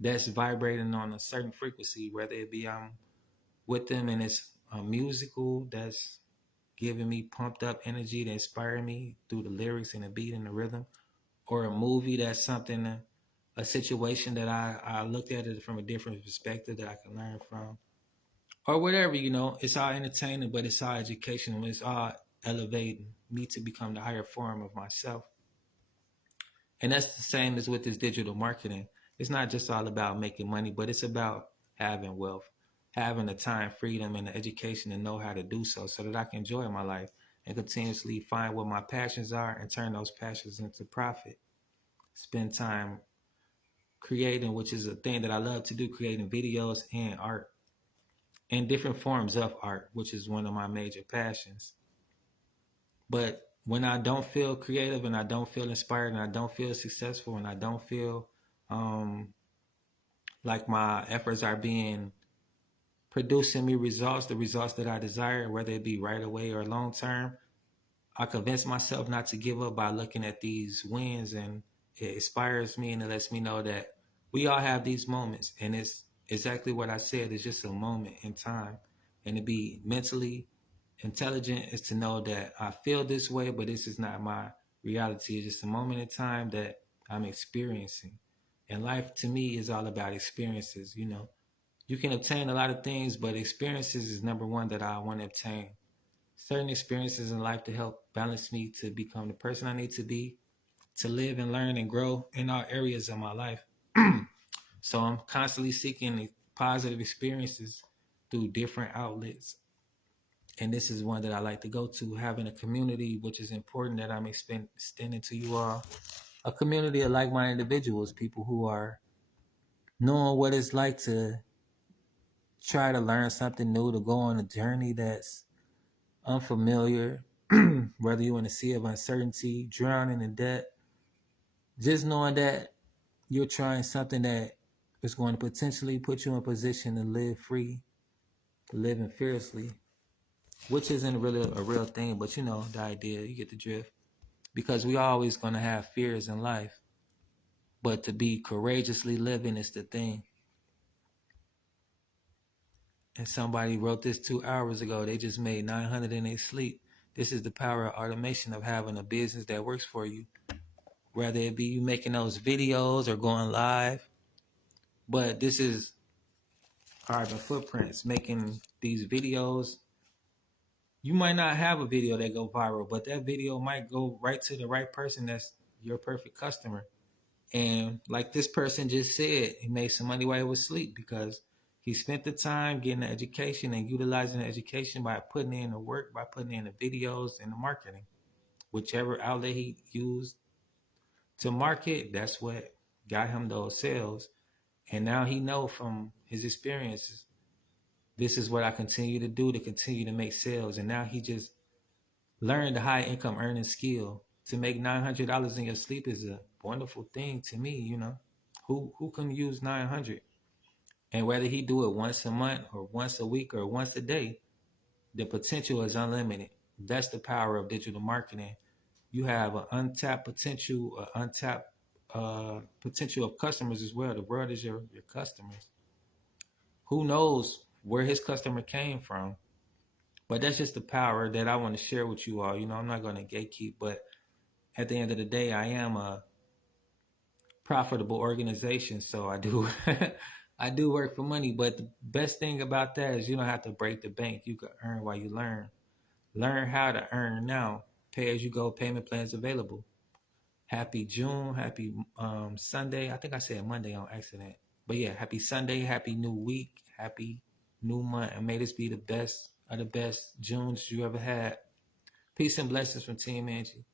that's vibrating on a certain frequency, whether it be I'm with them and it's a musical that's giving me pumped up energy to inspire me through the lyrics and the beat and the rhythm, or a movie that's something, a situation that I looked at it from a different perspective that I can learn from, or whatever, you know. It's all entertaining, but it's all educational. It's all elevating me to become the higher form of myself. And that's the same as with this digital marketing. It's not just all about making money, but it's about having wealth, having the time, freedom, and the education to know how to do so that I can enjoy my life and continuously find what my passions are and turn those passions into profit. Spend time creating, which is a thing that I love to do, creating videos and art and different forms of art, which is one of my major passions. But when I don't feel creative and I don't feel inspired and I don't feel successful and I don't feel like my efforts are being producing me results, the results that I desire, whether it be right away or long term, I convince myself not to give up by looking at these wins, and it inspires me and it lets me know that we all have these moments, and it's exactly what I said. It's just a moment in time, and to be mentally intelligent is to know that I feel this way, but this is not my reality. It's just a moment in time that I'm experiencing. And life to me is all about experiences. You know, you can obtain a lot of things, but experiences is number one that I want to obtain. Certain experiences in life to help balance me to become the person I need to be, to live and learn and grow in all areas of my life. So I'm constantly seeking positive experiences through different outlets. And this is one that I like to go to, having a community, which is important that I'm extending to you all. A community of like-minded individuals, people who are knowing what it's like to try to learn something new, to go on a journey that's unfamiliar, whether you're in a sea of uncertainty, drowning in debt, just knowing that you're trying something that is going to potentially put you in a position to live free, to live in fearlessly, which isn't really a real thing, but you know the idea, you get the drift. Because we always going to have fears in life, but to be courageously living is the thing. And somebody wrote this 2 hours ago. They just made 900 in their sleep. This is the power of automation, of having a business that works for you. Whether it be you making those videos or going live. But this is Carbon Footprints, making these videos. You might not have a video that go viral, but that video might go right to the right person that's your perfect customer. And like this person just said, he made some money while he was asleep because he spent the time getting the education and utilizing the education by putting in the work, by putting in the videos and the marketing. Whichever outlet he used to market, that's what got him those sales. And now he know from his experiences, this is what I continue to do to continue to make sales. And now he just learned the high income earning skill. To make $900 in your sleep is a wonderful thing to me, you know. Who can use 900? And whether he do it once a month or once a week or once a day, the potential is unlimited. That's the power of digital marketing. You have an untapped potential, potential of customers as well. The world is your customers. Who knows where his customer came from? But that's just the power that I want to share with you all. You know, I'm not going to gatekeep, but at the end of the day, I am a profitable organization, so I do I do work for money. But the best thing about that is you don't have to break the bank. You can earn while you learn. Learn how to earn now. Pay as you go. Payment plans available. Happy June. Happy Sunday. I think I said Monday on accident. But yeah, happy Sunday. Happy new week. Happy new month. And may this be the best of the best Junes you ever had. Peace and blessings from Team Angie.